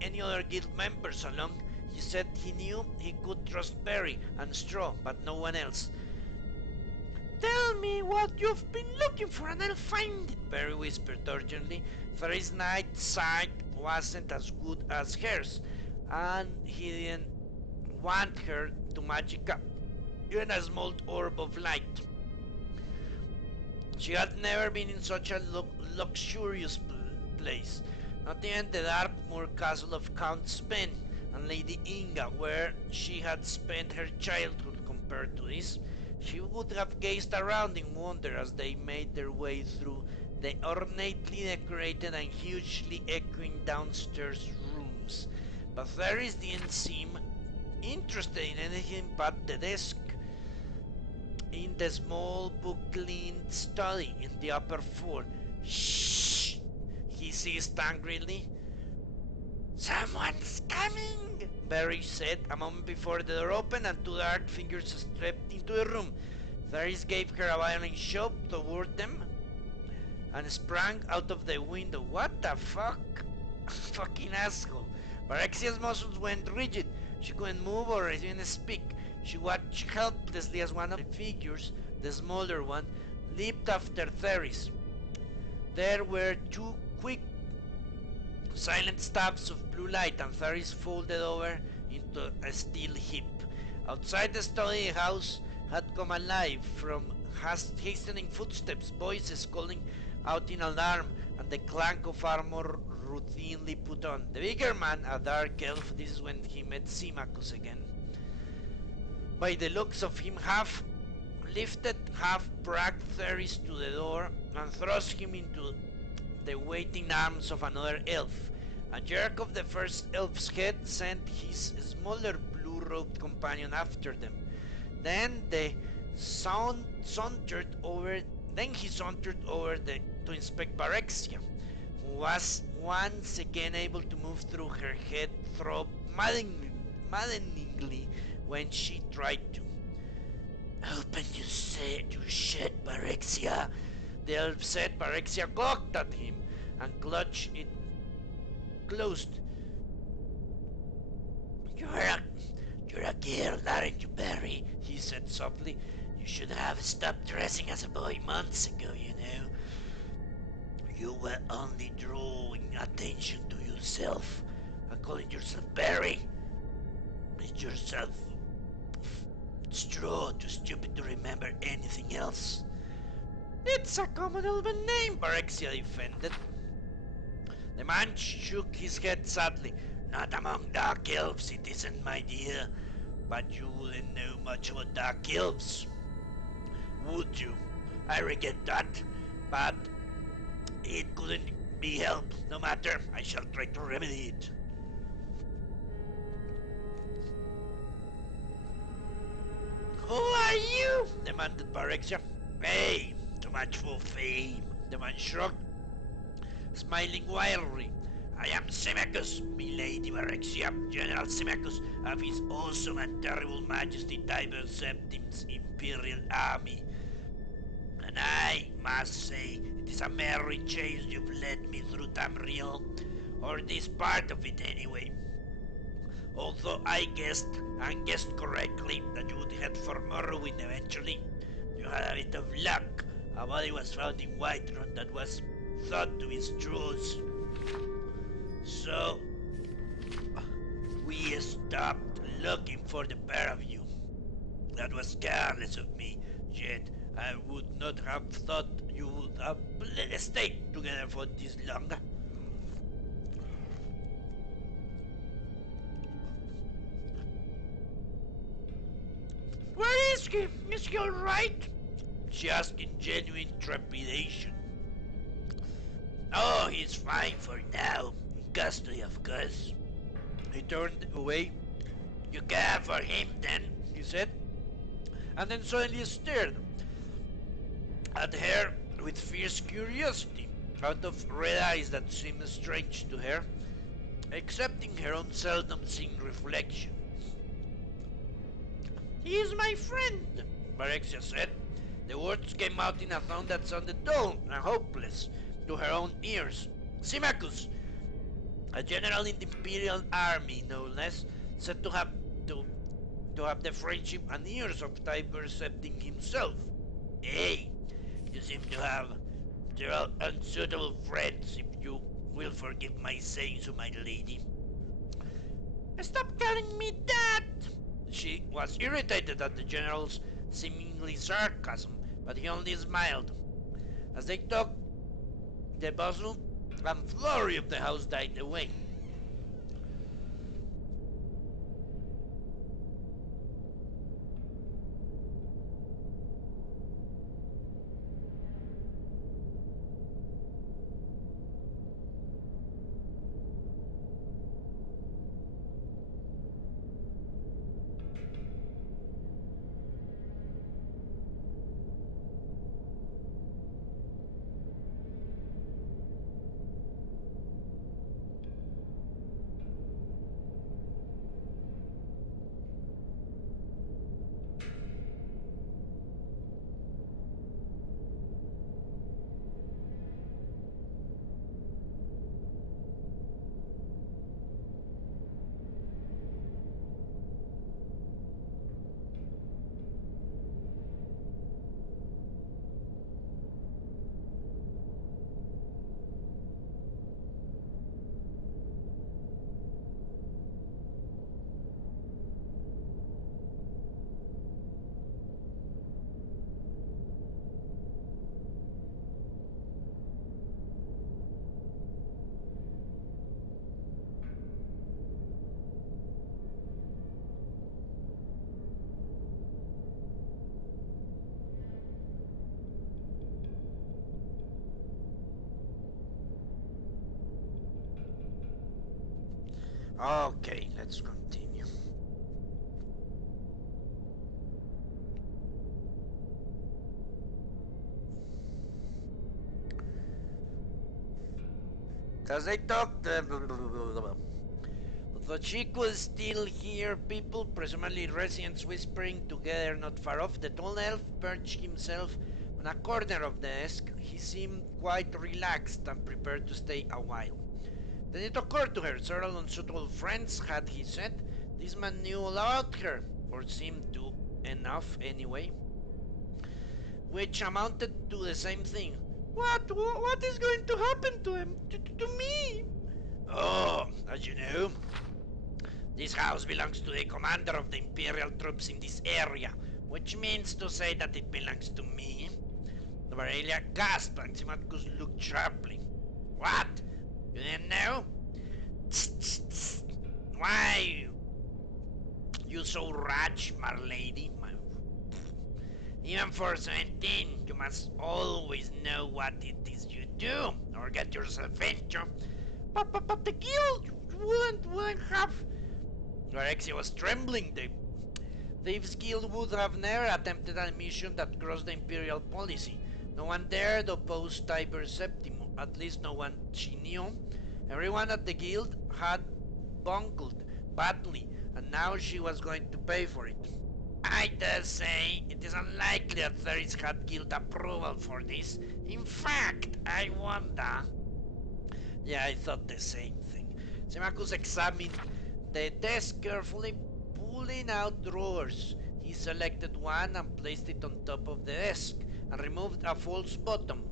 any other guild members along. He said he knew he could trust Barry and Straw, but no one else. Tell me what you've been looking for and I'll find it, Barry whispered urgently. Ferris' night sight wasn't as good as hers, and he didn't want her to magic up even a small orb of light. She had never been in such a luxurious place, not even the Dartmoor castle of Count Sven and Lady Inga, where she had spent her childhood. Compared to this, she would have gazed around in wonder as they made their way through the ornately decorated and hugely echoing downstairs rooms. But Ferris didn't seem interested in anything but the desk in the small book-lined study in the upper floor. Shh! He hissed angrily. Someone's coming, Barry said a moment before the door opened and two dark figures stepped into the room. Ferris gave her a violent shove toward them and sprang out of the window. What the fuck? Fucking asshole. Barenziah's muscles went rigid. She couldn't move or even speak. She watched helplessly as one of the figures, the smaller one, leaped after Ferris. There were two quick, silent stabs of blue light, and Ferris folded over into a steel heap. Outside the study, the house had come alive from hastening footsteps, voices calling out in alarm, and the clank of armor routinely put on. The bigger man, a dark elf, this is when he met Symmachus again. By the looks of him, half lifted, half dragged Ferris to the door and thrust him into the waiting arms of another elf. A jerk of the first elf's head sent his smaller blue-robed companion after them. Then he sauntered over to inspect Barenziah, who was once again able to move through her head throb maddeningly when she tried to. Open your shit, Barenziah, the elf said. Barenziah gawked at him and clutched it closed. You're a girl, aren't you, Barry? He said softly. You should have stopped dressing as a boy months ago, you know. You were only drawing attention to yourself and calling yourself Barry. Make yourself Straw, too stupid to remember anything else. It's a common elven name, Barenziah defended. The man shook his head sadly. Not among dark elves, it isn't, my dear. But you wouldn't know much about dark elves, would you? I regret that, but it couldn't be helped. No matter, I shall try to remedy it. Who are you? Demanded Barenziah. Hey, too much for fame. The man shrugged, smiling wildly. I am Symmachus, milady Barenziah, General Symmachus of His Awesome and Terrible Majesty Tiber Septim's Imperial Army. And I must say, it is a merry chase you've led me through, Tamriel, or this part of it anyway. Although I guessed, and guessed correctly, that you would head for Morrowind eventually. You had a bit of luck. A body was found in Whiterun that was thought to be Straw's. So, We stopped looking for the pair of you. That was careless of me, yet I would not have thought you would have stayed together for this long. Where is he? Is he alright? She asked in genuine trepidation. Oh, he's fine for now. In custody, of course. He turned away. You care for him, then, he said, and then suddenly stared at her with fierce curiosity out of red eyes that seemed strange to her, excepting her own seldom-seen reflection. He is my friend, Barenziah said. The words came out in a tone that sounded dull and hopeless to her own ears. Symmachus, a general in the Imperial Army, no less, said to have the friendship and ears of Tiber-Septim himself. Hey, you seem to have several unsuitable friends, if you will forgive my saying so, my lady. Stop calling me that! She was irritated at the general's seemingly sarcasm, but he only smiled. As they talked, the bustle and flurry of the house died away. Okay, let's continue. As they talked, the chick was still here, people, presumably residents, whispering together not far off. The tall elf perched himself on a corner of the desk. He seemed quite relaxed and prepared to stay a while. Then it occurred to her, several unsuitable friends had, he said. This man knew all about her, or seemed to, enough anyway, which amounted to the same thing. What is going to happen to him? To me? Oh, as you know, this house belongs to the commander of the Imperial troops in this area, which means to say that it belongs to me. Barenziah gasped and Symmachus looked sharply. What? You didn't know? Why? You so rash, my lady. Even for 17, you must always know what it is you do, or get yourself into. But the guild wouldn't have... Barenziah was trembling. The Thieves' Guild would have never attempted a mission that crossed the Imperial policy. No one dared oppose Tiber-Septim, at least no one she knew. Everyone at the guild had bungled badly, and now she was going to pay for it. I dare say it is unlikely that Theris had guild approval for this. In fact, I wonder... Yeah, I thought the same thing. Symmachus examined the desk carefully, pulling out drawers. He selected one and placed it on top of the desk, and removed a false bottom.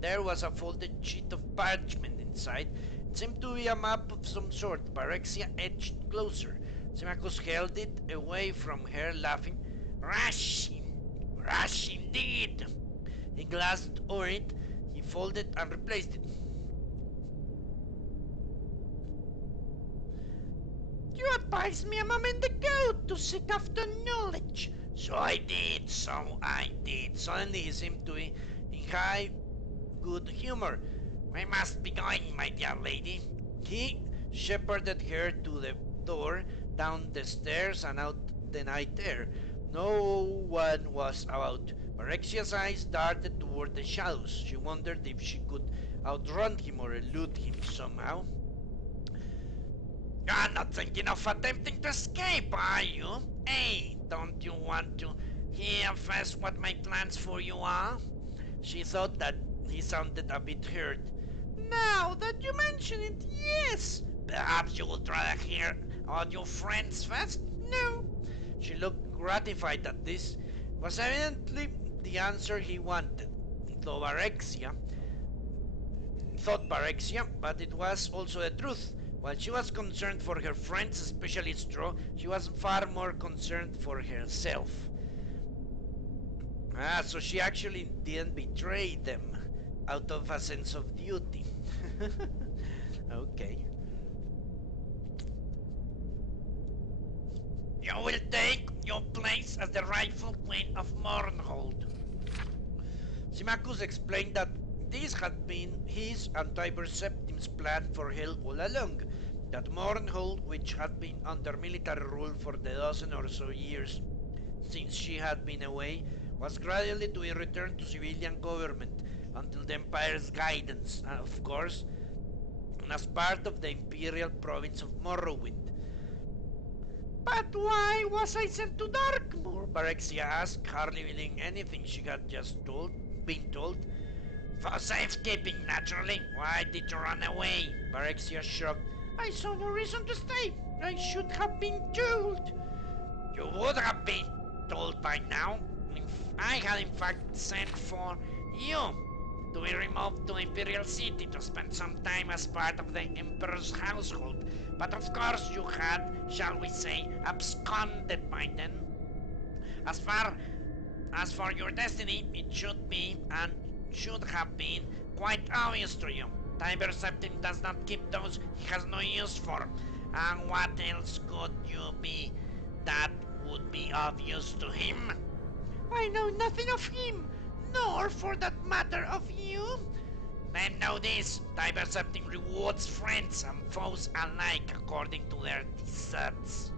There was a folded sheet of parchment inside, It seemed to be a map of some sort. Barenziah edged closer. Symmachus held it away from her, laughing. Rash indeed! He glanced over it, he folded and replaced it. You advised me a moment ago to seek after knowledge. So I did. Suddenly he seemed to be in high good humor. We must be going, my dear lady. He shepherded her to the door, down the stairs and out the night air. No one was about. Barenziah's eyes darted toward the shadows. She wondered if she could outrun him or elude him somehow. You're not thinking of attempting to escape, are you? Hey, don't you want to hear first what my plans for you are? She thought that he sounded a bit hurt. Now that you mention it, yes. Perhaps you would rather hear about your friends first? No. She looked gratified at this. It was evidently the answer he wanted. Though thought Barenziah, but it was also the truth. While she was concerned for her friends, especially Straw, she was far more concerned for herself. So she actually didn't betray them out of a sense of duty. Okay. You will take your place as the rightful queen of Mornhold. Symmachus explained that this had been his and Tiber Septim's plan for hell all along, that Mornhold, which had been under military rule for the dozen or so years since she had been away, was gradually to be returned to civilian government until the Empire's guidance, of course, and as part of the Imperial province of Morrowind. But why was I sent to Darkmoor? Barenziah asked, hardly believing anything she had just been told. For safekeeping, naturally. Why did you run away? Barenziah shrugged. I saw no reason to stay. I should have been told. You would have been told by now. I had in fact sent for you to be removed to Imperial City to spend some time as part of the Emperor's household. But of course you had, shall we say, absconded by then. As for your destiny, it should be and should have been quite obvious to you. Tiber Septim does not keep those he has no use for. And what else could you be that would be of use to him? I know nothing of him, nor for that matter of you. Then know this, Tiber Septim rewards friends and foes alike according to their deserts.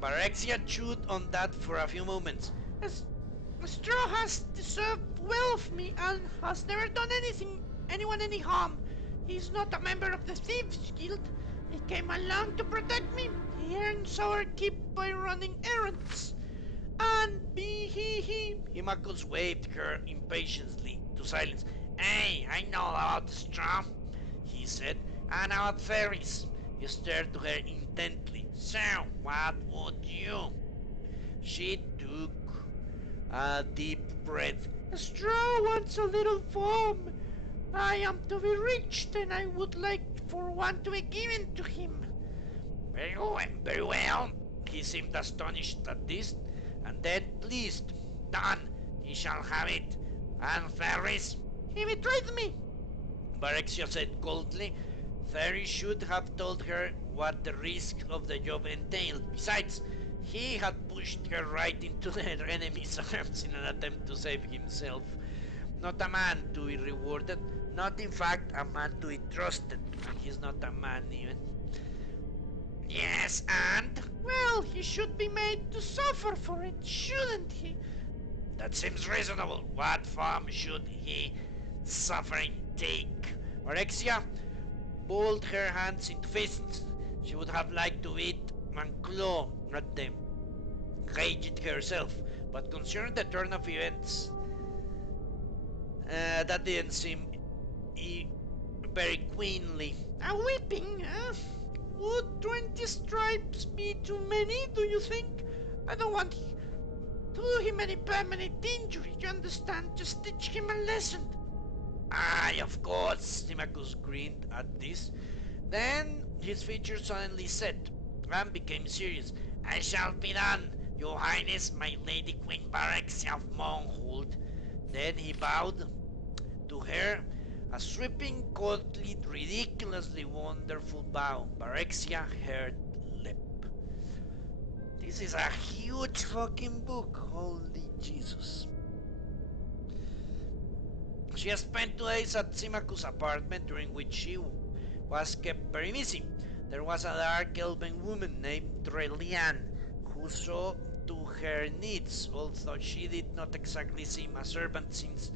Barenziah chewed on that for a few moments. Straw has deserved well of me and has never done anyone any harm. He's not a member of the Thieves Guild. He came along to protect me. He earns our keep by running errands. And he... Symmachus waved her impatiently to silence. Hey, I know about Straw, he said, and about fairies. He stared to her intently. So, what would you? She took a deep breath. Straw wants a little farm. I am to be rich, and I would like for one to be given to him. Very well. He seemed astonished at this, and then pleased. Done. He shall have it. And fairies? He betrayed me. Barenziah said coldly. Fairy should have told her what the risk of the job entailed. Besides, he had pushed her right into their enemy's arms in an attempt to save himself. Not a man to be rewarded, not in fact a man to be trusted. And he's not a man even. Yes, and? Well, he should be made to suffer for it, shouldn't he? That seems reasonable. What form should he suffering take? Barenziah balled her hands into fists. She would have liked to beat and claw at them, rage it herself, but considering the turn of events, that didn't seem very queenly. A whipping, huh? Would 20 stripes be too many, do you think? I don't want to do him any permanent injury, you understand? Just teach him a lesson. Aye, of course, Symmachus grinned at this. Then his features suddenly set and became serious. I shall be done, your highness, my lady Queen Barenziah of Monhold. Then he bowed to her, a sweeping, courtly, ridiculously wonderful bow. Barenziah heard lip. This is a huge fucking book, holy Jesus. She spent 2 days at Symmachus' apartment, during which she was kept very busy. There was a dark elven woman named Trelian who saw to her needs, although she did not exactly seem a servant since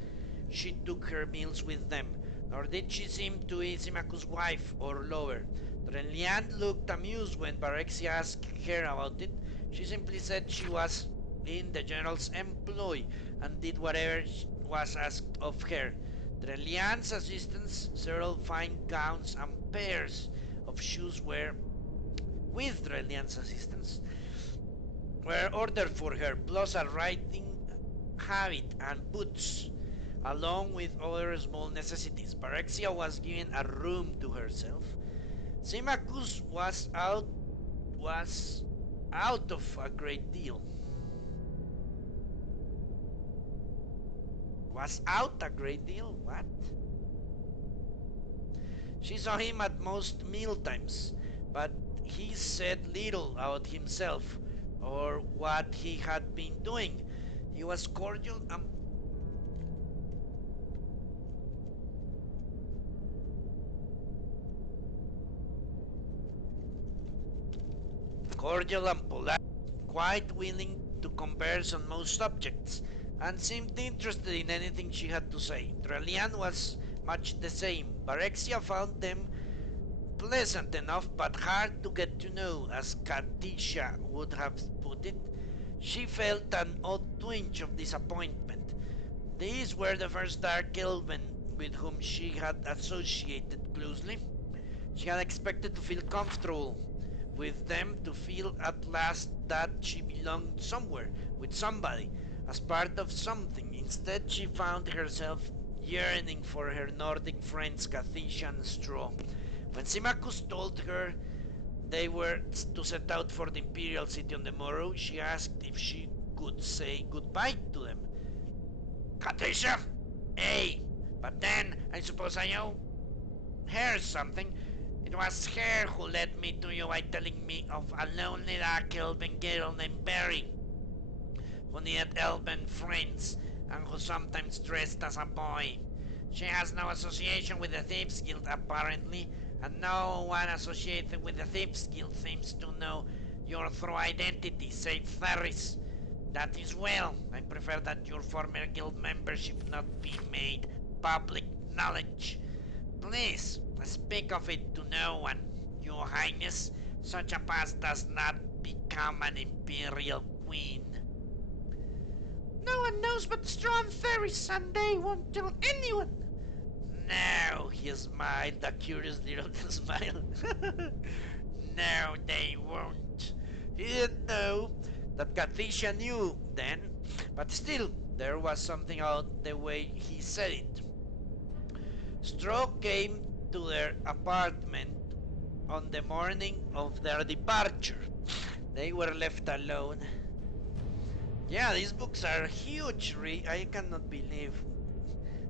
she took her meals with them, nor did she seem to be Symmachus' wife or lover. Trelian looked amused when Barenziah asked her about it. She simply said she was in the general's employ and did whatever was asked of her. Trelian's assistants, several fine gowns and pairs of shoes were with Trelian's assistants were ordered for her, plus a riding habit and boots, along with other small necessities. Barenziah was given a room to herself. Symmachus was out of a great deal. Was out a great deal? What? She saw him at most mealtimes, but he said little about himself or what he had been doing. He was cordial and polite, quite willing to converse on most subjects, and seemed interested in anything she had to say. Trelian was much the same. Barenziah found them pleasant enough but hard to get to know, as Katisha would have put it. She felt an odd twinge of disappointment. These were the first dark elven with whom she had associated closely. She had expected to feel comfortable with them, to feel at last that she belonged somewhere, with somebody, as part of something. Instead, she found herself yearning for her Nordic friends Katisha and Straw. When Symmachus told her they were to set out for the Imperial City on the morrow, she asked if she could say goodbye to them. Katisha? Hey, but then I suppose I owe her something. It was her who led me to you by telling me of a lonely dark elven girl named Berry, who needed elven friends and who sometimes dressed as a boy. She has no association with the Thieves Guild, apparently, and no one associated with the Thieves Guild seems to know your true identity, save Tharis. That is well. I prefer that your former guild membership not be made public knowledge. Please, speak of it to no one, your highness. Such a past does not become an imperial queen. No one knows but Straw and Ferris, and they won't tell anyone. No, he smiled, a curious little smile. No, they won't. He didn't know that Katisha knew then, but still, there was something about the way he said it. Straw came to their apartment on the morning of their departure. They were left alone. Yeah, these books are huge. I cannot believe.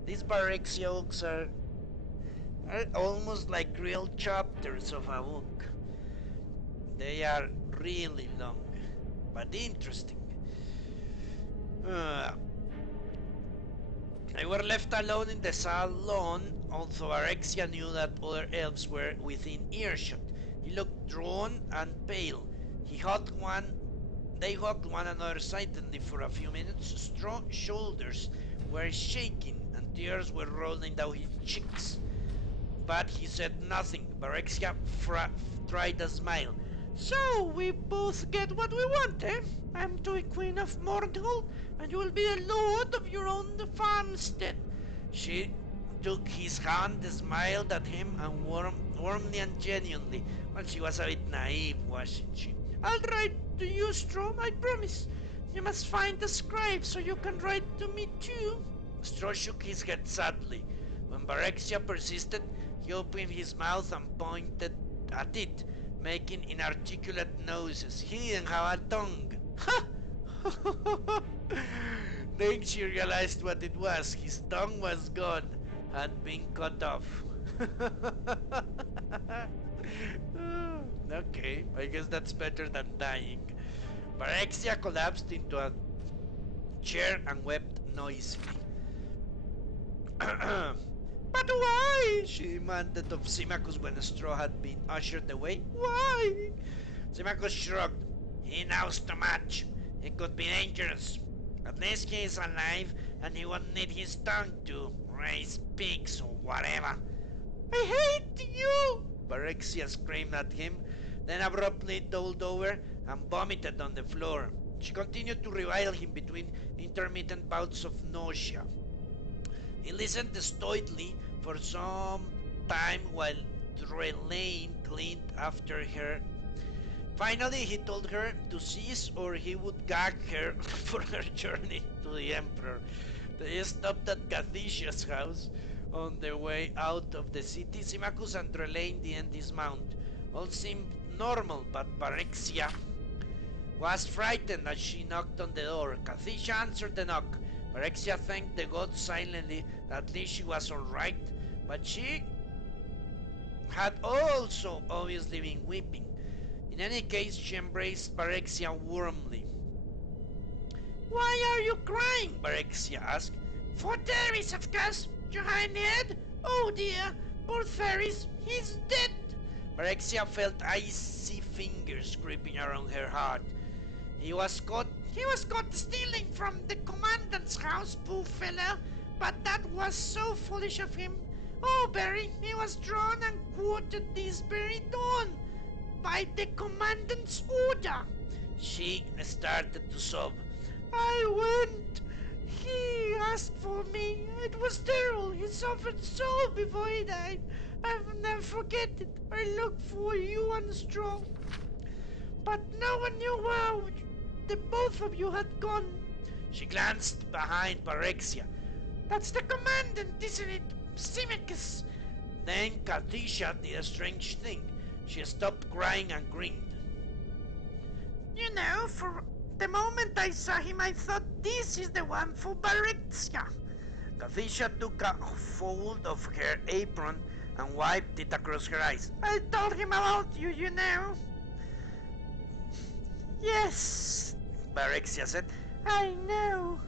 These Barenziah books are almost like real chapters of a book. They are really long, but interesting. Uh, They were left alone in the salon, although Barenziah knew that other elves were within earshot. He looked drawn and pale. They hugged one another silently for a few minutes. Strong shoulders were shaking and tears were rolling down his cheeks. But he said nothing. Barenziah tried a smile. So we both get what we want, eh? I'm to be Queen of Mornhold, and you will be the lord of your own farmstead. She took his hand, smiled at him, and warmly and genuinely. Well, she was a bit naive, wasn't she? I'll write to you, Straw, I promise. You must find a scribe so you can write to me too. Straw shook his head sadly. When Barexia persisted, he opened his mouth and pointed at it, making inarticulate noises. He didn't have a tongue. Then she realized what it was. His tongue was gone, had been cut off. Okay, I guess that's better than dying. Barexia collapsed into a chair and wept noisily. But why? She demanded of Symmachus when Straw had been ushered away. Why? Symmachus shrugged. He knows too much. He could be dangerous. At least he is alive and he won't need his tongue to raise pigs or whatever. I hate you! Barexia screamed at him, then abruptly doubled over and vomited on the floor. She continued to revile him between intermittent bouts of nausea. He listened stoically for some time while Drelaine cleaned after her. Finally, he told her to cease or he would gag her for her journey to the Emperor. They stopped at Cathicia's house. On their way out of the city, Symmachus and Drelaine didn't dismount. All seemed normal, but Barexia was frightened as she knocked on the door. Cathicia answered the knock. Barexia thanked the gods silently that at least she was alright, but she had also obviously been weeping. In any case, she embraced Barexia warmly. Why are you crying? Barexia asked. For Theris, of course. You have any head? Oh dear, poor Theris, he's dead. Barexia felt icy fingers creeping around her heart. He was caught stealing from the commandant's house, poor fellow, but that was so foolish of him. Oh, Barry, he was drawn and quartered this very dawn by the commandant's order. She started to sob. I went. He asked for me. It was terrible. He suffered so before he died. I'll never forget it. I looked for you and Strong, but no one knew where the both of you had gone. She glanced behind Barexia. That's the commandant, isn't it? Symmachus. Then Cathicia did a strange thing. She stopped crying and grinned. You know, for the moment I saw him, I thought this is the one for Barexia. Cathicia took a fold of her apron and wiped it across her eyes. I told him about you, you know. Yes, Barexia said. I know.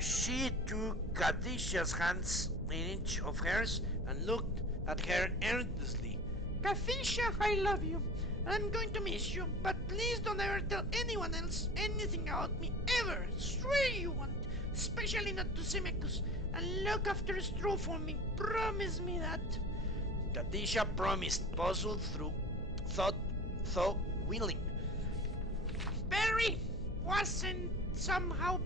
She took Cathicia's hands in each of hers and looked at her earnestly. Cathicia, I love you. I'm going to miss you, but please don't ever tell anyone else anything about me, ever. Swear you won't, especially not to Symmachus. And look after Straw for me. Promise me that. Cathicia promised, puzzled through thought willing. Barry wasn't somehow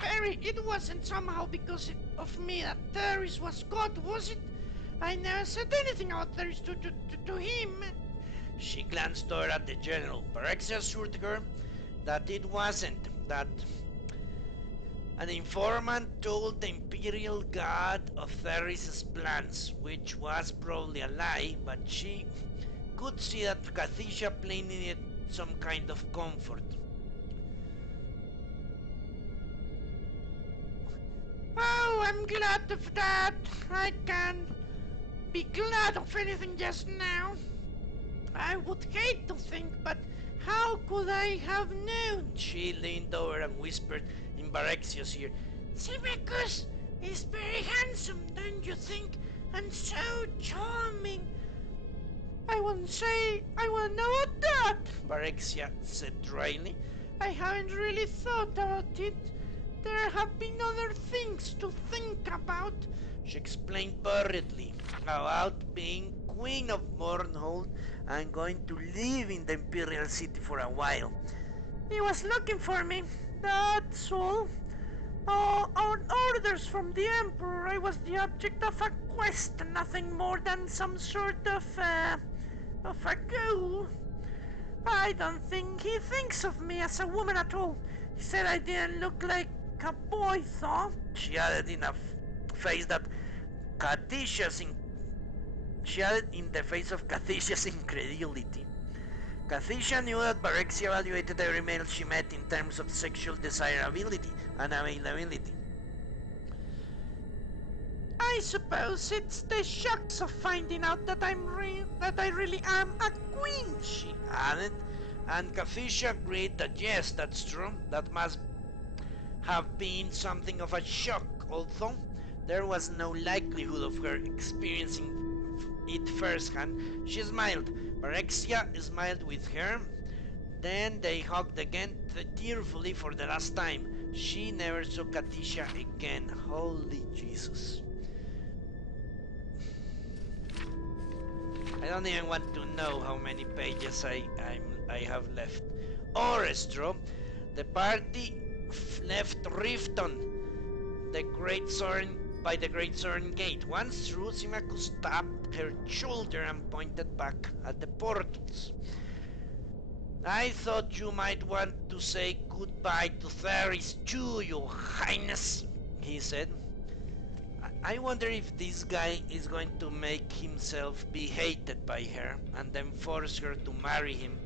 Barry, it wasn't somehow because of me that Theris was caught, was it? I never said anything about Theris to him. She glanced over at the general. Barexia assured her that it wasn't, that an informant told the Imperial God of Theris' plans, which was probably a lie, but she could see that Cathicia plainly needed some kind of comfort. Oh, I'm glad of that. I can't be glad of anything just now. I would hate to think, but how could I have known? She leaned over and whispered in Barexia's ear. Symmachus is very handsome, don't you think? And so charming. I wouldn't say I will know about that, Barexia said dryly. I haven't really thought about it. There have been other things to think about. She explained hurriedly about being Queen of Mornhold and going to live in the Imperial City for a while. He was looking for me, that's all. On orders from the Emperor, I was the object of a quest, nothing more than some sort of a goal. I don't think he thinks of me as a woman at all. He said I didn't look like like a boy, so. She added in a face that she added in the face of Katisha's incredulity. Katisha knew that Barenziah evaluated every male she met in terms of sexual desirability and availability. I suppose it's the shocks of finding out that I really am a queen, she added, and Katisha agreed that yes, that's true. That must have been something of a shock, although there was no likelihood of her experiencing it firsthand. She smiled. Barenziah smiled with her. Then they hugged again, tearfully for the last time. She never saw Katisha again. Holy Jesus. I don't even want to know how many pages I have left. Orestro, the party left Rifton, by the Great Southern Gate. Once through, Symmachus tapped her shoulder and pointed back at the portals. I thought you might want to say goodbye to Theris too, your highness, he said. I wonder if this guy is going to make himself be hated by her and then force her to marry him,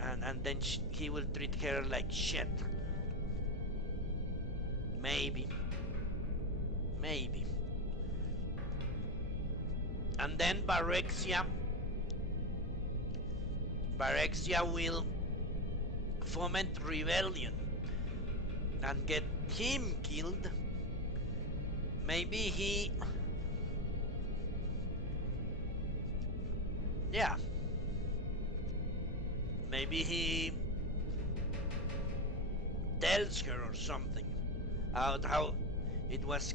and then he will treat her like shit. Maybe. And then Barenziah will foment rebellion and get him killed. Maybe he... yeah. Maybe he tells her or something about how it was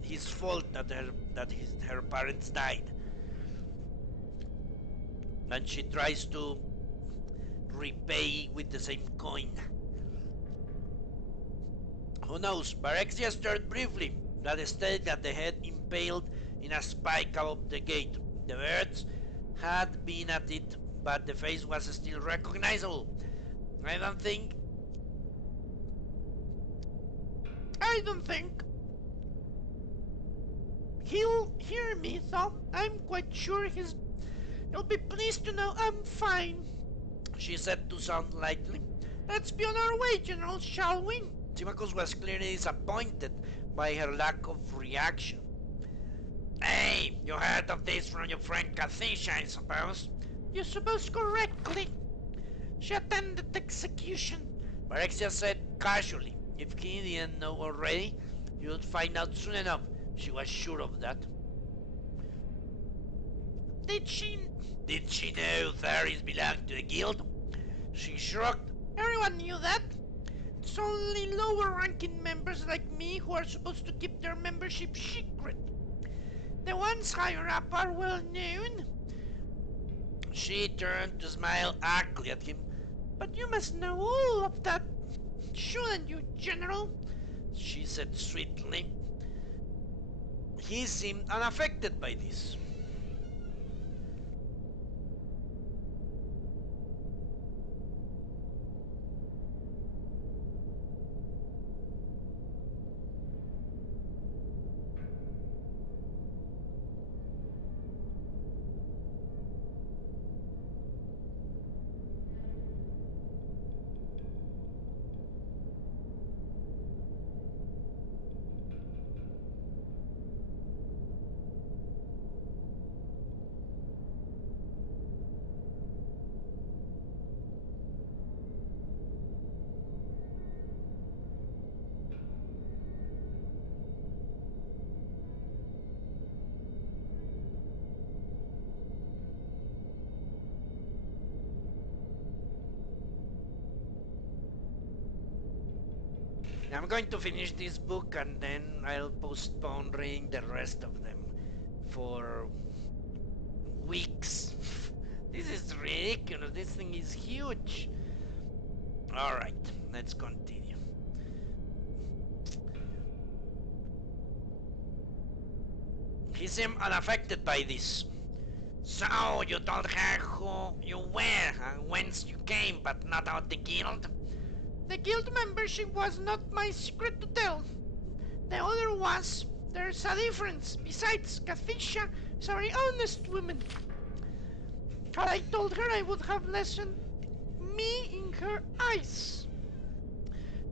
his fault that her parents died. And she tries to repay with the same coin. Who knows? Barenziah stirred briefly, that stayed at the head impaled in a spike above the gate. The birds had been at it, but the face was still recognizable. I don't think he'll hear me, so I'm quite sure he'll be pleased to know I'm fine, she said to sound lightly. Let's be on our way, General, shall we? Symmachus was clearly disappointed by her lack of reaction. Hey, you heard of this from your friend Katisha, I suppose? You suppose correctly. She attended execution, Barenziah said casually. If he didn't know already, he would find out soon enough. She was sure of that. Did she know Theris belonged to the guild? She shrugged. Everyone knew that. It's only lower-ranking members like me who are supposed to keep their membership secret. The ones higher up are well known. She turned to smile ugly at him. But you must know all of that, shouldn't you, General? She said sweetly. He seemed unaffected by this. I'm going to finish this book and then I'll postpone reading the rest of them for weeks. This is ridiculous. This thing is huge. Alright, let's continue. He seemed unaffected by this. So, you told her who you were and whence you came, but not about the guild? The guild membership was not my secret to tell. The other was, there's a difference. Besides, Kathisha is a very honest woman. Had I told her, I would have lessened me in her eyes.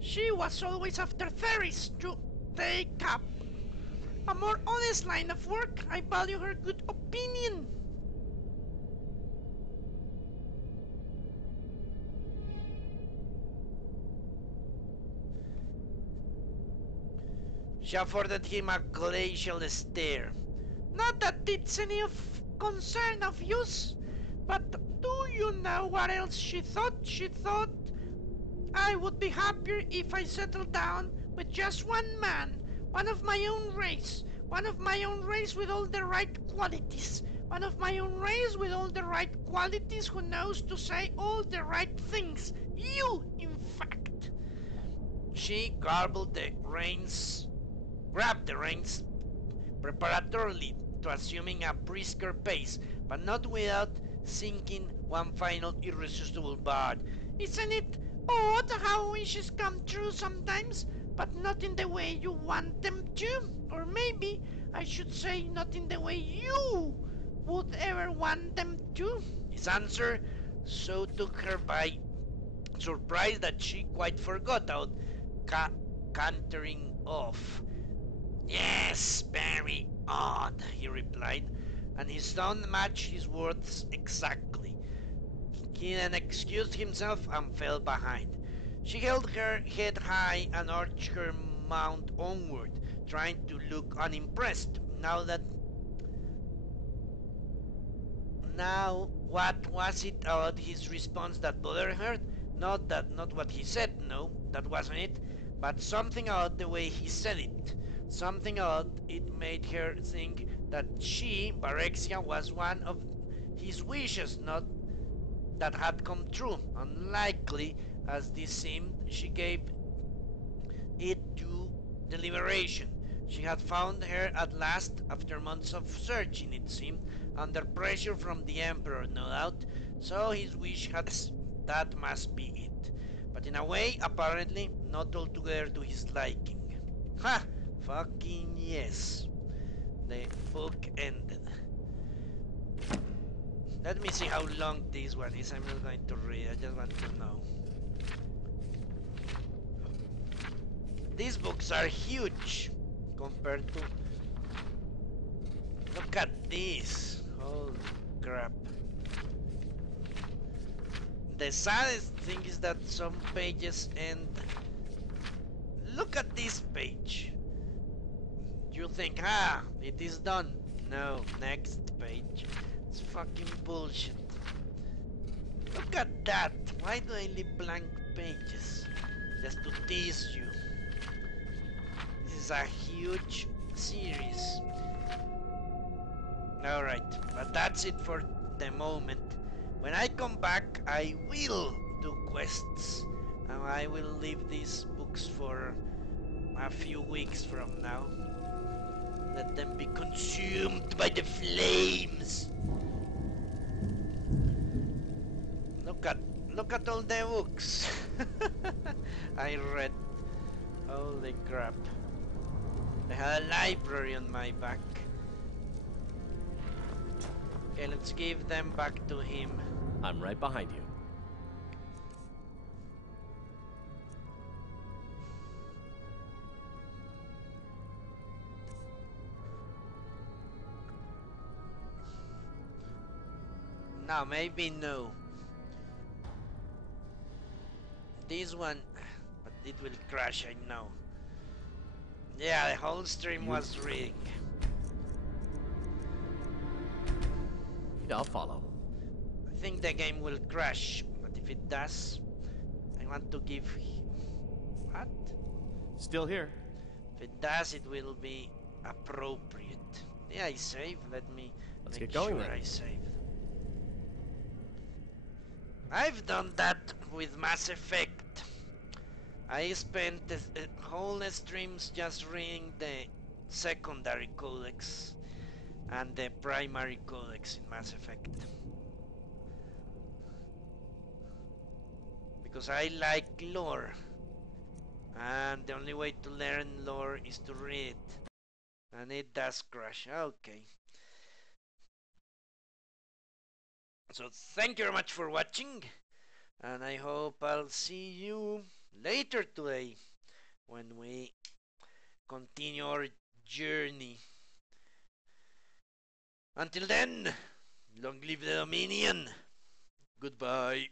She was always after Theris to take up a more honest line of work. I value her good opinion. She afforded him a glacial stare. Not that it's any of concern of use, but do you know what else she thought? She thought I would be happier if I settled down with just one man, one of my own race, with all the right qualities, one of my own race with all the right qualities who knows to say all the right things. You, in fact. She grabbed the reins preparatorily to assuming a brisker pace, but not without sinking one final irresistible bard. Isn't it odd how wishes come true sometimes, but not in the way you want them to? Or maybe I should say not in the way you would ever want them to? His answer so took her by surprise that she quite forgot about cantering off. Yes, very odd, he replied, and his tone matched his words exactly. He then excused himself and fell behind. She held her head high and urged her mount onward, trying to look unimpressed. Now, what was it about his response that bothered her? Not what he said, no, that wasn't it, but something about the way he said it. Something about it made her think that she, Barenziah, was one of his wishes, not that had come true. Unlikely as this seemed, she gave it due deliberation. She had found her at last, after months of searching, it seemed, under pressure from the Emperor, no doubt, so his wish had... that must be it. But in a way, apparently, not altogether to his liking. Ha! Fucking yes. The book ended. Let me see how long this one is. I'm not going to read, I just want to know. These books are huge compared to... Look at this. Holy crap. The saddest thing is that some pages end... Look at this page. You think, it is done. No, next page. It's fucking bullshit. Look at that. Why do I leave blank pages? Just to tease you. This is a huge series. Alright, but that's it for the moment. When I come back, I will do quests. And I will leave these books for a few weeks from now. Let them be consumed by the flames. Look at all the books I read. Holy crap. I had a library on my back. Okay, let's give them back to him. I'm right behind you. Now, maybe no. This one, but it will crash, I know. Yeah, the whole stream was rigged. I'll follow. I think the game will crash, but if it does, I want to give... What? Still here. If it does, it will be appropriate. Yeah, I saved. Let me Let's make get going sure then. I saved. I've done that with Mass Effect. I spent the whole streams just reading the secondary codex and the primary codex in Mass Effect. Because I like lore. And the only way to learn lore is to read. And it does crash. Okay. So thank you very much for watching. And I hope I'll see you later today when we continue our journey. Until then, long live the Dominion. Goodbye.